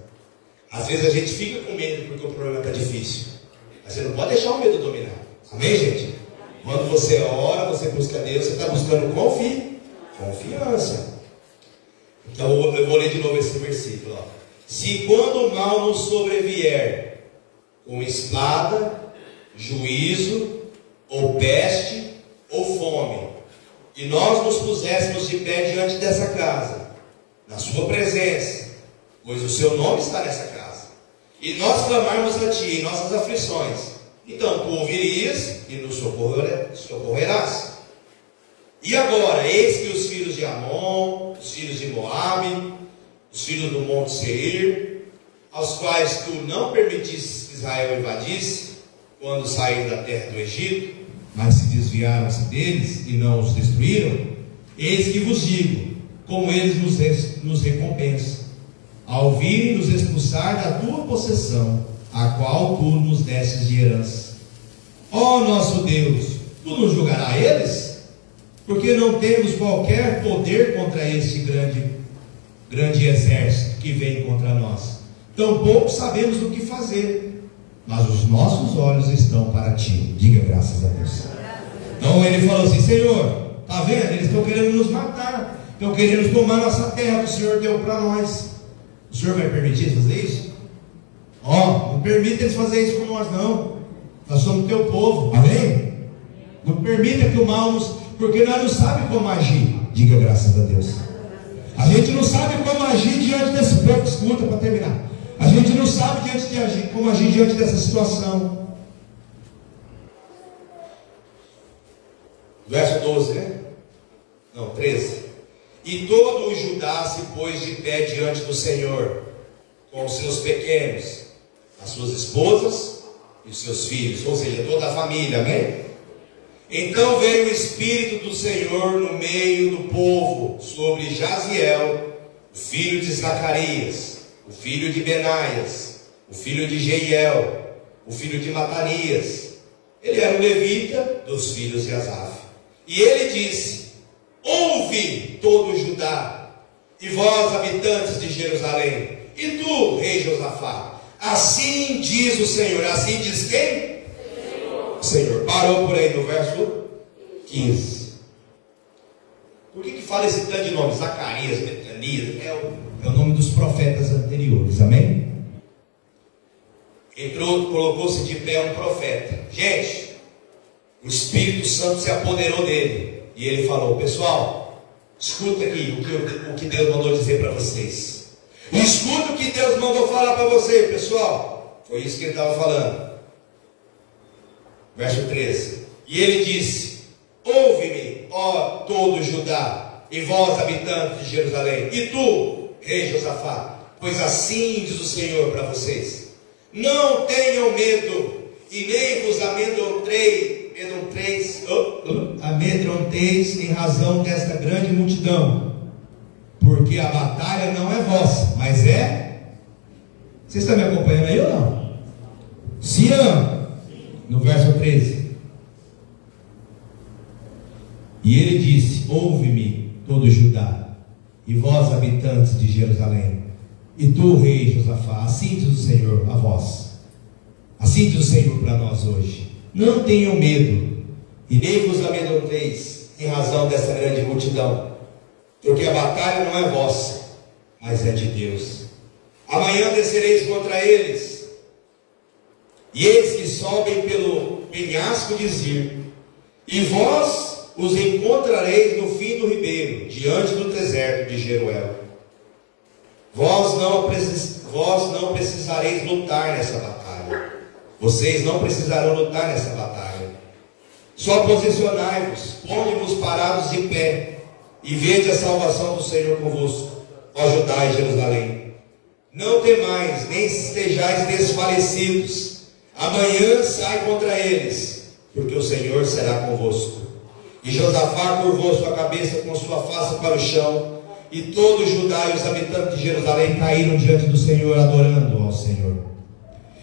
Às vezes a gente fica com medo porque o problema está difícil, mas você não pode deixar o medo dominar. Amém, gente? Quando você ora, você busca Deus, você está buscando confiança. Então eu vou ler de novo esse versículo, ó. Se quando o mal nos sobrevier, com espada, juízo, ou peste, ou fome, e nós nos puséssemos de pé diante dessa casa, na sua presença, pois o seu nome está nessa casa, e nós clamarmos a ti em nossas aflições, então tu ouvirias e nos socorrerás. E agora, eis que os filhos de Amon, os filhos de Moabe, os filhos do monte Seir, aos quais tu não permitiste que Israel invadisse, quando saíram da terra do Egito, mas se desviaram-se deles e não os destruíram, eis que vos digo, como eles nos recompensam, ao virem nos expulsar da tua possessão, a qual tu nos destes de herança. Ó nosso Deus, tu nos julgarás eles? Porque não temos qualquer poder contra este grande exército que vem contra nós. Tampouco sabemos do que fazer, mas os nossos olhos estão para ti. Diga graças a Deus. Então ele falou assim: Senhor, está vendo? Eles estão querendo nos matar, estão querendo tomar nossa terra que o Senhor deu para nós. O Senhor vai permitir eles fazer isso? Ó, não permita eles fazer isso com nós não. Nós somos teu povo, amém? Não permita que o mal nos... porque nós não sabemos como agir. Diga graças a Deus. A gente não sabe como agir diante desse povo. Escuta para terminar. A gente não sabe como agir diante dessa situação. Verso 12, né? Não, 13. E todo o Judá se pôs de pé diante do Senhor, com os seus pequenos, as suas esposas e os seus filhos, ou seja, toda a família, amém? Então veio o Espírito do Senhor no meio do povo sobre Jaziel, o filho de Zacarias, o filho de Benaias, o filho de Jeiel, o filho de Matanias. Ele era um levita dos filhos de Asaf. E ele disse: ouve todo Judá, e vós, habitantes de Jerusalém, e tu, rei Josafá, assim diz o Senhor. Assim diz quem? O Senhor. Parou por aí no verso 15. Por que fala esse tanto de nome? Zacarias, Betanias, é o nome dos profetas anteriores, amém? Colocou-se de pé um profeta. Gente, o Espírito Santo se apoderou dele, e ele falou: pessoal, escuta aqui o que Deus mandou dizer para vocês. Escuta o que Deus mandou falar para você, pessoal. Foi isso que ele estava falando. Verso 13. E ele disse: ouve-me, ó todo Judá, e vós, habitantes de Jerusalém, e tu, rei Josafá, pois assim diz o Senhor para vocês: não tenham medo, e nem vos amedronteis em razão desta grande multidão, porque a batalha não é vossa, mas é... Vocês estão me acompanhando aí ou não? Sião, no verso 13. E ele disse: ouve-me todo Judá, e vós, habitantes de Jerusalém, e tu, rei Josafá, assim diz o Senhor a vós, assim diz o Senhor para nós hoje: não tenham medo, e nem vos amedronteis em razão dessa grande multidão, porque a batalha não é vossa, mas é de Deus. Amanhã descereis contra eles, e eis que sobem pelo penhasco de Zir, e vós os encontrareis no fim do ribeiro, diante do deserto de Jeruel. Vós não precisareis lutar nessa batalha. Vocês não precisarão lutar nessa batalha. Só posicionai-vos, ponde-vos parados de pé, e vede a salvação do Senhor convosco, ó Judá e Jerusalém. Não temais, nem estejais desfalecidos. Amanhã sai contra eles, porque o Senhor será convosco. E Josafá curvou sua cabeça com sua face para o chão, e todo Judá e os habitantes de Jerusalém caíram diante do Senhor, adorando ao Senhor.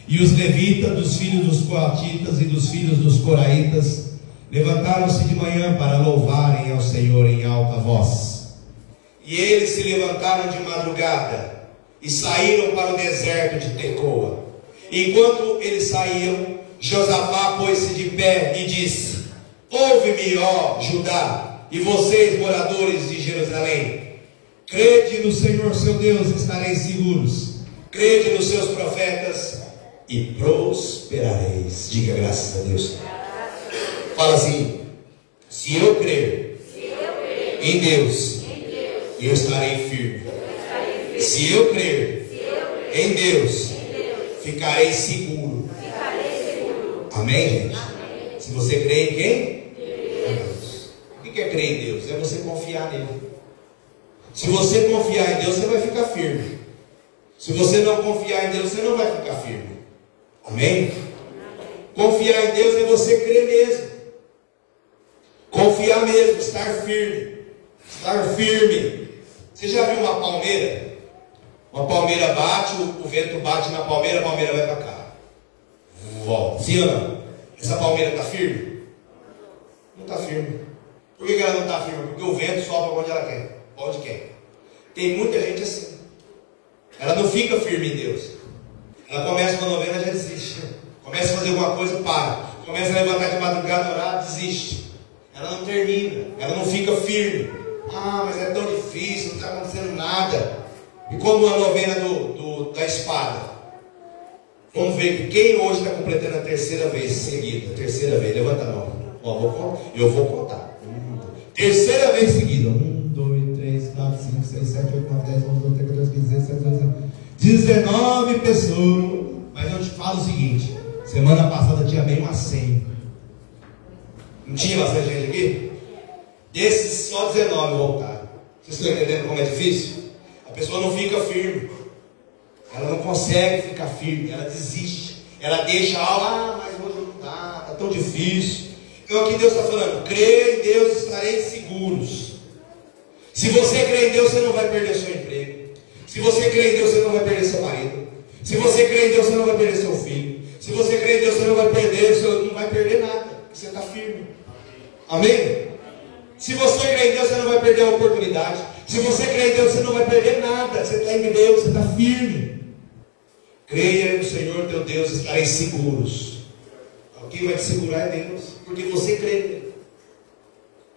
E os levitas, dos filhos dos coatitas e dos filhos dos coraitas, levantaram-se de manhã para louvarem ao Senhor em alta voz. E eles se levantaram de madrugada e saíram para o deserto de Tecoa. Enquanto eles saíam, Josafá pôs-se de pé e disse: ouve-me, ó Judá, e vocês, moradores de Jerusalém. Crede no Senhor seu Deus, estareis seguros. Crede nos seus profetas e prosperareis. Diga graças a Deus. Fala assim: se eu crer em Deus, eu estarei firme. Se eu crer em Deus, ficarei seguro. Amém, gente? Se você crê em quem? Deus. O que é crer em Deus? É você confiar nele. Se você confiar em Deus, você vai ficar firme. Se você não confiar em Deus, você não vai ficar firme. Amém? Confiar em Deus é você crer mesmo. Confiar mesmo, estar firme. Estar firme. Você já viu uma palmeira? Uma palmeira bate, o vento bate na palmeira, a palmeira vai para cá. Volta. Sim ou não? Essa palmeira está firme? Não está firme. Por que ela não está firme? Porque o vento sopra onde ela quer. Onde quer. Tem muita gente assim. Ela não fica firme em Deus. Ela começa uma novena e já desiste. Começa a fazer alguma coisa, para. Começa a levantar de madrugada, orar, desiste. Ela não termina. Ela não fica firme. Ah, mas é tão difícil, não está acontecendo nada. E como a novena da espada. Vamos ver quem hoje está completando a terceira vez seguida. Terceira vez, levanta a mão. Ó, eu vou contar. Terceira vez seguida. 1, 2, 3, 4, 5, 6, 7, 8, 9, 10, 11, 12, 13, 14, 15, 16, 17, 19 pessoas. Mas eu te falo o seguinte: semana passada tinha bem umas 100. Não tinha bastante gente aqui? Desses só 19 voltaram. Vocês estão entendendo como é difícil? A pessoa não fica firme. Ela não consegue ficar firme, ela desiste. Ela deixa algo, mas hoje não dá, está tão difícil. Então aqui Deus está falando, creia em Deus, estareis seguros. Se você crê em Deus, você não vai perder seu emprego. Se você crê em Deus, você não vai perder seu marido. Se você crê em Deus, você não vai perder seu filho. Se você crê em Deus, você não vai perder nada. Você está firme. Amém? Se você crê em Deus, você não vai perder a oportunidade. Se você crê em Deus, você não vai perder nada. Você está em Deus, você está firme. Creia no Senhor teu Deus, estareis seguros. Quem vai te segurar é Deus, porque você crê nele.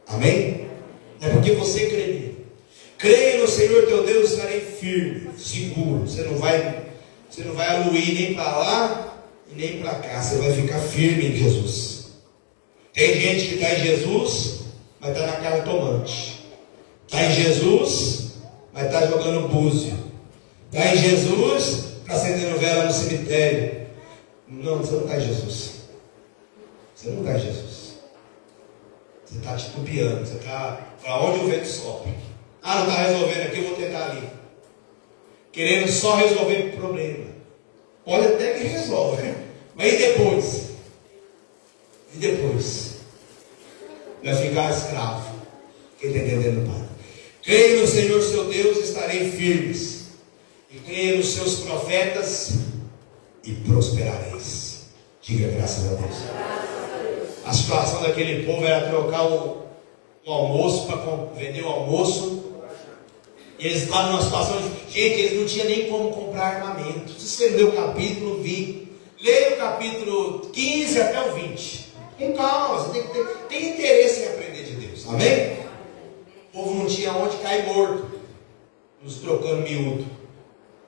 Amém? É porque você crê nele. Creia no Senhor teu Deus, estarei firme, seguro. Você não vai aluir nem para lá e nem para cá. Você vai ficar firme em Jesus. Tem gente que está em Jesus, mas está na cartomante. Está em Jesus, mas está jogando búzio. Está em Jesus, está acendendo vela no cemitério. Não, você não está em Jesus. Você não está em Jesus. Você está titubeando. Você está para onde o vento sopra. Não está resolvendo aqui, eu vou tentar ali. Querendo só resolver problema. Pode até que resolve. Mas e depois? E depois? Vai ficar escravo. Quem está entendendo, Pai? Creia no Senhor seu Deus, estarei firmes. E creia nos seus profetas e prosperareis. Diga graças a Deus. A situação daquele povo era trocar o almoço para vender o almoço. E eles estavam numa situação de, gente, eles não tinham nem como comprar armamento. Se você ler o capítulo 20, leia o capítulo 15 até o 20. Com calma, você tem interesse em aprender de Deus. Amém? O povo não tinha onde cair morto, nos trocando miúdo.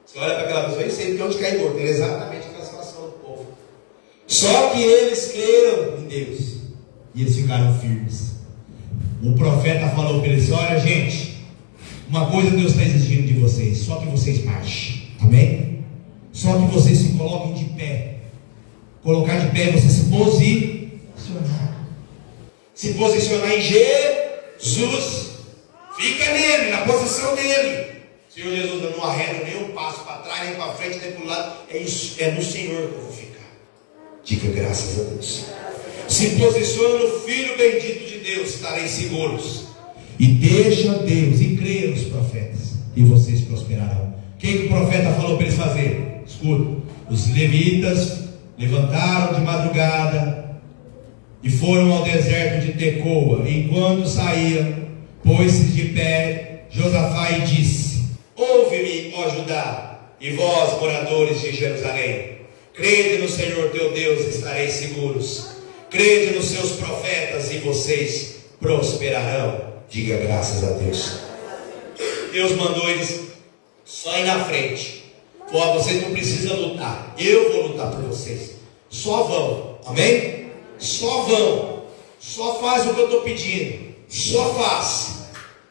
Você olha para aquela pessoa e sei que onde cair morto. Era exatamente aquela situação do povo. Só que eles creram em Deus e eles ficaram firmes. O profeta falou para eles: olha, gente, uma coisa Deus está exigindo de vocês, só que vocês marchem. Amém? Só que vocês se coloquem de pé. Colocar de pé é você se posicionar. Se posicionar em Jesus. Fica nele, na posição dele. Senhor Jesus, eu não arredo nem um passo para trás, nem para frente, nem para o lado. É isso, é no Senhor que eu vou ficar. Diga graças a Deus. Se posiciona no Filho bendito de Deus, estareis seguros. E deixa Deus e creia nos profetas, e vocês prosperarão. O que o profeta falou para eles fazer? Escuta. Os levitas levantaram de madrugada e foram ao deserto de Tecoa. Enquanto saíam, pôs-se de pé Josafá e disse: ouve-me, ó Judá, e vós, moradores de Jerusalém. Crede no Senhor teu Deus, estareis seguros. Crede nos seus profetas e vocês prosperarão. Diga graças a Deus. Deus mandou eles só ir na frente. Falou: vocês não precisam lutar, eu vou lutar por vocês. Só vão, amém? Só vão. Só faz o que eu estou pedindo. Só faz.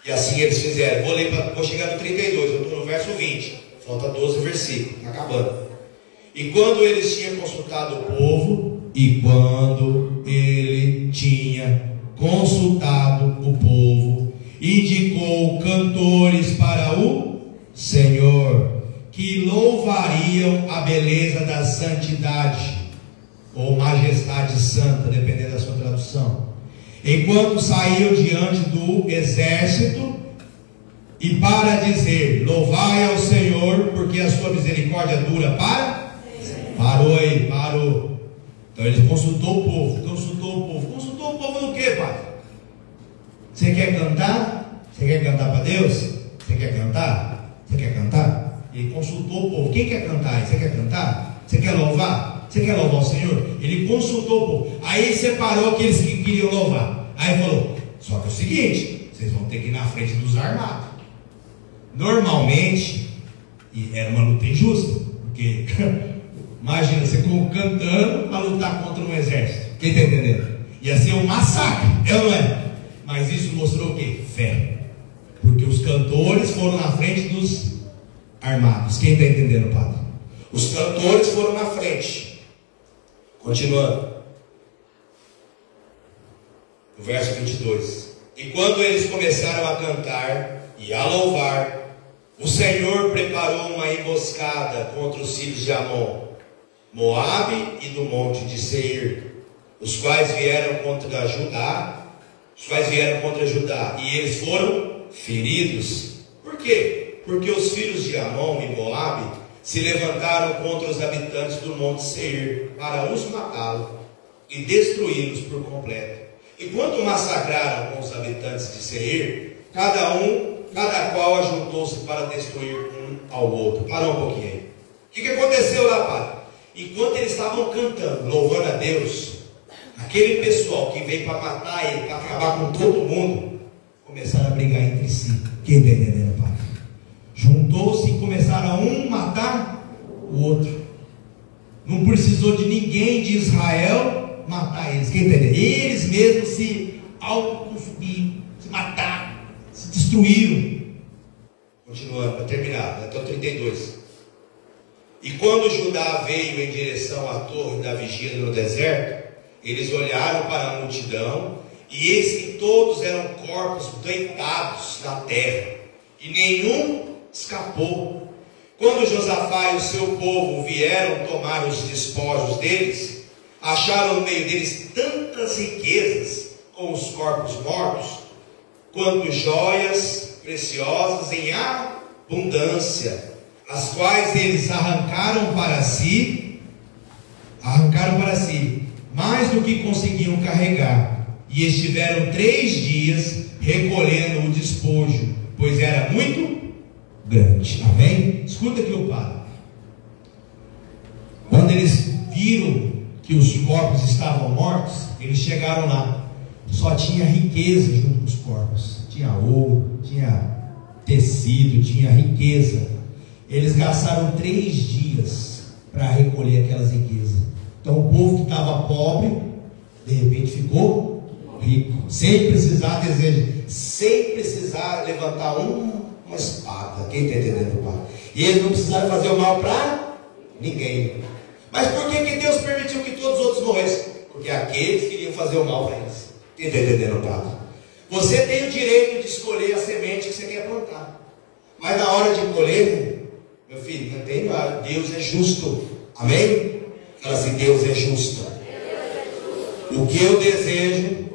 E assim eles fizeram. Vou chegar no 32, eu estou no verso 20. Falta 12 versículos, está acabando. E quando eles tinham consultado o povo, indicou cantores para o Senhor, que louvariam a beleza da santidade, ou majestade santa, dependendo da sua tradução, enquanto saíam diante do exército, e para dizer: louvai ao Senhor, porque a sua misericórdia dura para... Parou aí, parou. Então ele consultou o povo. Consultou o povo no que, pai? Você quer cantar? Você quer cantar para Deus? Você quer cantar? Você quer cantar? Ele consultou o povo. Quem quer cantar? Você quer cantar? Você quer louvar? Você quer louvar o Senhor? Ele consultou o povo. Aí separou aqueles que queriam louvar. Aí falou: só que é o seguinte, vocês vão ter que ir na frente dos armados. Normalmente, e era uma luta injusta, porque imagina você cantando para lutar contra um exército. Quem está entendendo? Ia ser um massacre, é ou não é? Mas isso mostrou o quê? Fé. Porque os cantores foram na frente dos armados. Quem está entendendo, padre? Os cantores foram na frente. Continuando. No verso 22. E quando eles começaram a cantar e a louvar, o Senhor preparou uma emboscada contra os filhos de Amon, Moabe e do monte de Seir, os quais vieram contra Judá, e eles foram feridos. Por quê? Porque os filhos de Amon e Moabe se levantaram contra os habitantes do monte Seir para os matá-los e destruí-los por completo. E quando massacraram com os habitantes de Seir, cada qual ajuntou-se para destruir um ao outro. Para um pouquinho aí. O que aconteceu lá, padre? Enquanto eles estavam cantando, louvando a Deus, aquele pessoal que veio para matar ele, para acabar com todo mundo, começaram a brigar entre si. Quem está entendendo, padre? Juntou-se e começaram a um matar o outro. Não precisou de ninguém de Israel matar eles. Quem está entendendo? Eles mesmos se autoconsumiram, se mataram, se destruíram. Continuando, para terminar, até o 32. E quando Judá veio em direção à torre da vigília no deserto, eles olharam para a multidão, e eis que todos eram corpos deitados na terra, e nenhum escapou. Quando Josafá e o seu povo vieram tomar os despojos deles, acharam no meio deles tantas riquezas, com os corpos mortos, quanto joias preciosas em abundância, as quais eles arrancaram para si mais do que conseguiam carregar, e estiveram 3 dias recolhendo o despojo, pois era muito grande. Amém? Escuta aqui o padre. Quando eles viram que os corpos estavam mortos, eles chegaram lá, só tinha riqueza junto com os corpos, tinha ouro, tinha tecido, tinha riqueza. Eles gastaram 3 dias para recolher aquelas riquezas. Então o povo que estava pobre, de repente ficou rico, sem precisar levantar uma espada. Quem está entendendo, pai? E eles não precisaram fazer o mal para ninguém. Mas por que Deus permitiu que todos os outros morressem? Porque aqueles queriam fazer o mal para eles. Quem está entendendo, pai? Você tem o direito de escolher a semente que você quer plantar, mas na hora de colher, meu filho, não tem nada. Deus é justo. Amém? Fala assim: Deus é justo. O que eu desejo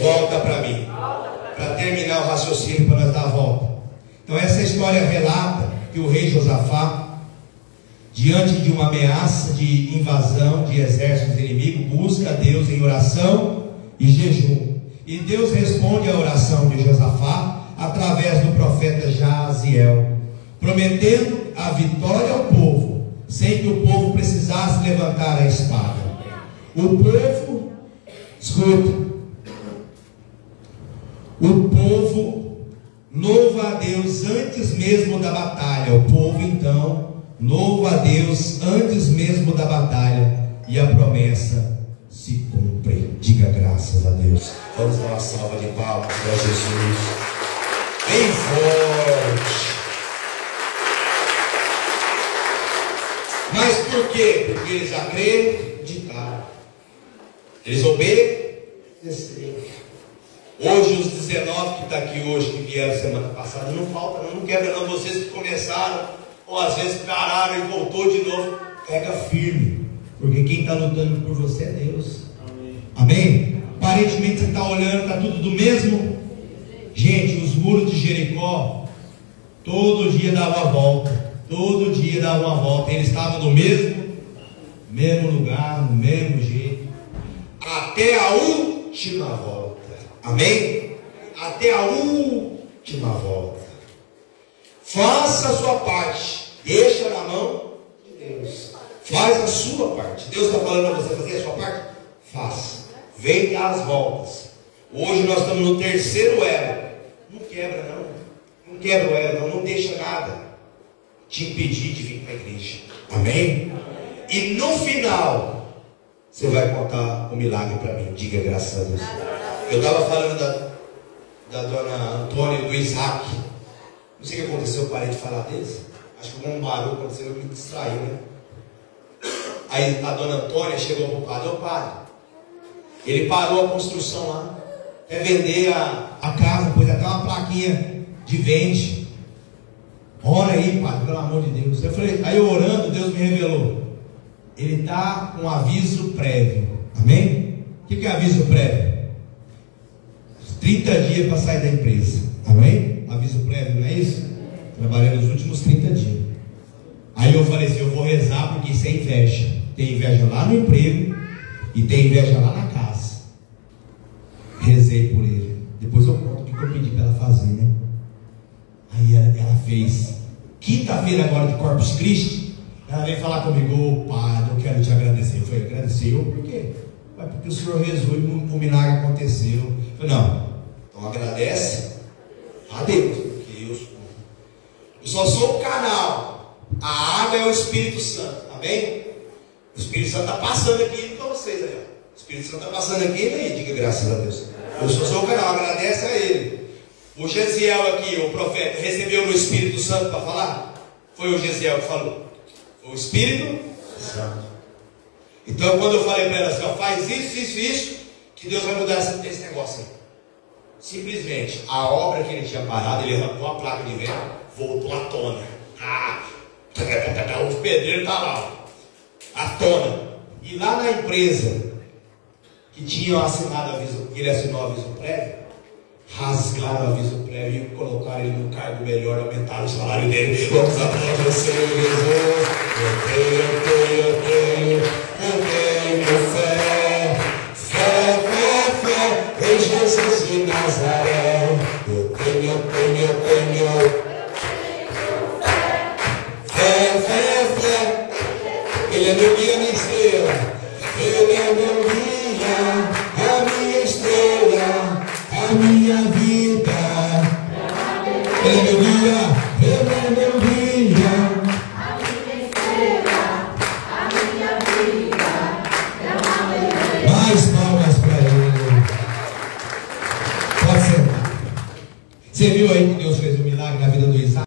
volta para mim. Para terminar o raciocínio, para nós dar a volta. Então essa história relata que o rei Josafá, diante de uma ameaça de invasão de exércitos inimigos, busca a Deus em oração e jejum. E Deus responde à oração de Josafá através do profeta Jaziel, prometendo a vitória ao povo, sem que o povo precisasse levantar a espada. O povo, escuta, o povo louva a Deus antes mesmo da batalha. O povo então louva a Deus antes mesmo da batalha, e a promessa se cumpre. Diga graças a Deus. Vamos dar uma salva de palmas para Jesus. Bem forte. Mas por quê? Porque eles acreditaram. Eles obedeceram. Hoje os 19 que está aqui hoje, que vieram semana passada, não falta, não quebra não. Vocês que começaram, ou às vezes pararam e voltou de novo, pega firme, porque quem está lutando por você é Deus. Amém? Aparentemente você está olhando, está tudo do mesmo. Gente, os muros de Jericó todo dia davam a volta. Todo dia davam uma volta. Eles estavam no mesmo lugar, no mesmo jeito, até a última volta. Amém? Até a última volta. Faça a sua parte. Deixa na mão de Deus. Faz a sua parte. Deus está falando a você fazer a sua parte? Faça. Vem dar as voltas. Hoje nós estamos no 3º elo. Não quebra não. Não quebra o elo, não deixa nada te impedir de vir para a igreja. Amém? E no final você vai contar o milagre para mim. Diga graças a Deus. Eu estava falando da dona Antônia e do Isaac. Não sei o que aconteceu, eu parei de falar deles. Acho que algum barulho aconteceu, eu me distraí, né? Aí a dona Antônia chegou para o padre: ô padre, ele parou a construção lá, quer vender a casa, pôs até uma plaquinha de vende. Ora aí, padre, pelo amor de Deus. Eu falei, aí eu orando, Deus me revelou. Ele está com aviso prévio. Amém? O que é aviso prévio? 30 dias para sair da empresa. Amém? Aviso prévio, não é isso? Trabalhei nos últimos 30 dias. Aí eu falei assim, eu vou rezar porque isso é inveja. Tem inveja lá no emprego e tem inveja lá na casa. Rezei por ele. Depois eu conto o que eu pedi para ela fazer, né? Aí ela fez. Quinta-feira agora de Corpus Christi, ela veio falar comigo, ô padre, eu quero te agradecer. Eu falei, agradeceu? Por quê? Porque o senhor rezou e o milagre aconteceu. Eu falei, não, então agradece a Deus, porque eu só sou o canal. A água é o Espírito Santo, amém? O Espírito Santo está passando aqui para vocês aí, ó. O Espírito Santo está passando aqui e aí, diga graças a Deus. Eu só sou o canal, agradece a Ele. O Gesiel aqui, o profeta, recebeu no Espírito Santo para falar? Foi o Gesiel que falou. Foi o Espírito Santo. Então quando eu falei para ela assim, ó, faz isso, que Deus vai mudar esse negócio aí. Simplesmente, a obra que ele tinha parado, ele arrancou a placa de vento, voltou à tona. Os pedreiros estavam lá, à tona. E lá na empresa que tinham assinado aviso, ele assinou aviso prévio, rasgaram o aviso prévio e colocaram ele num cargo melhor, aumentaram o salário dele. Vamos aplaudir o Senhor Jesus. Eu tenho fé em Jesus de Nazaré. Eu tenho fé. Ele é meu guia, minha estrela. Ele é meu guia, a minha estrela, a minha vida. Ele é meu guia, ele é meu guia. A minha estrela, a minha vida. Mais palmas para ele. Pode sentar. Você viu aí que Deus fez um milagre na vida do Isaac?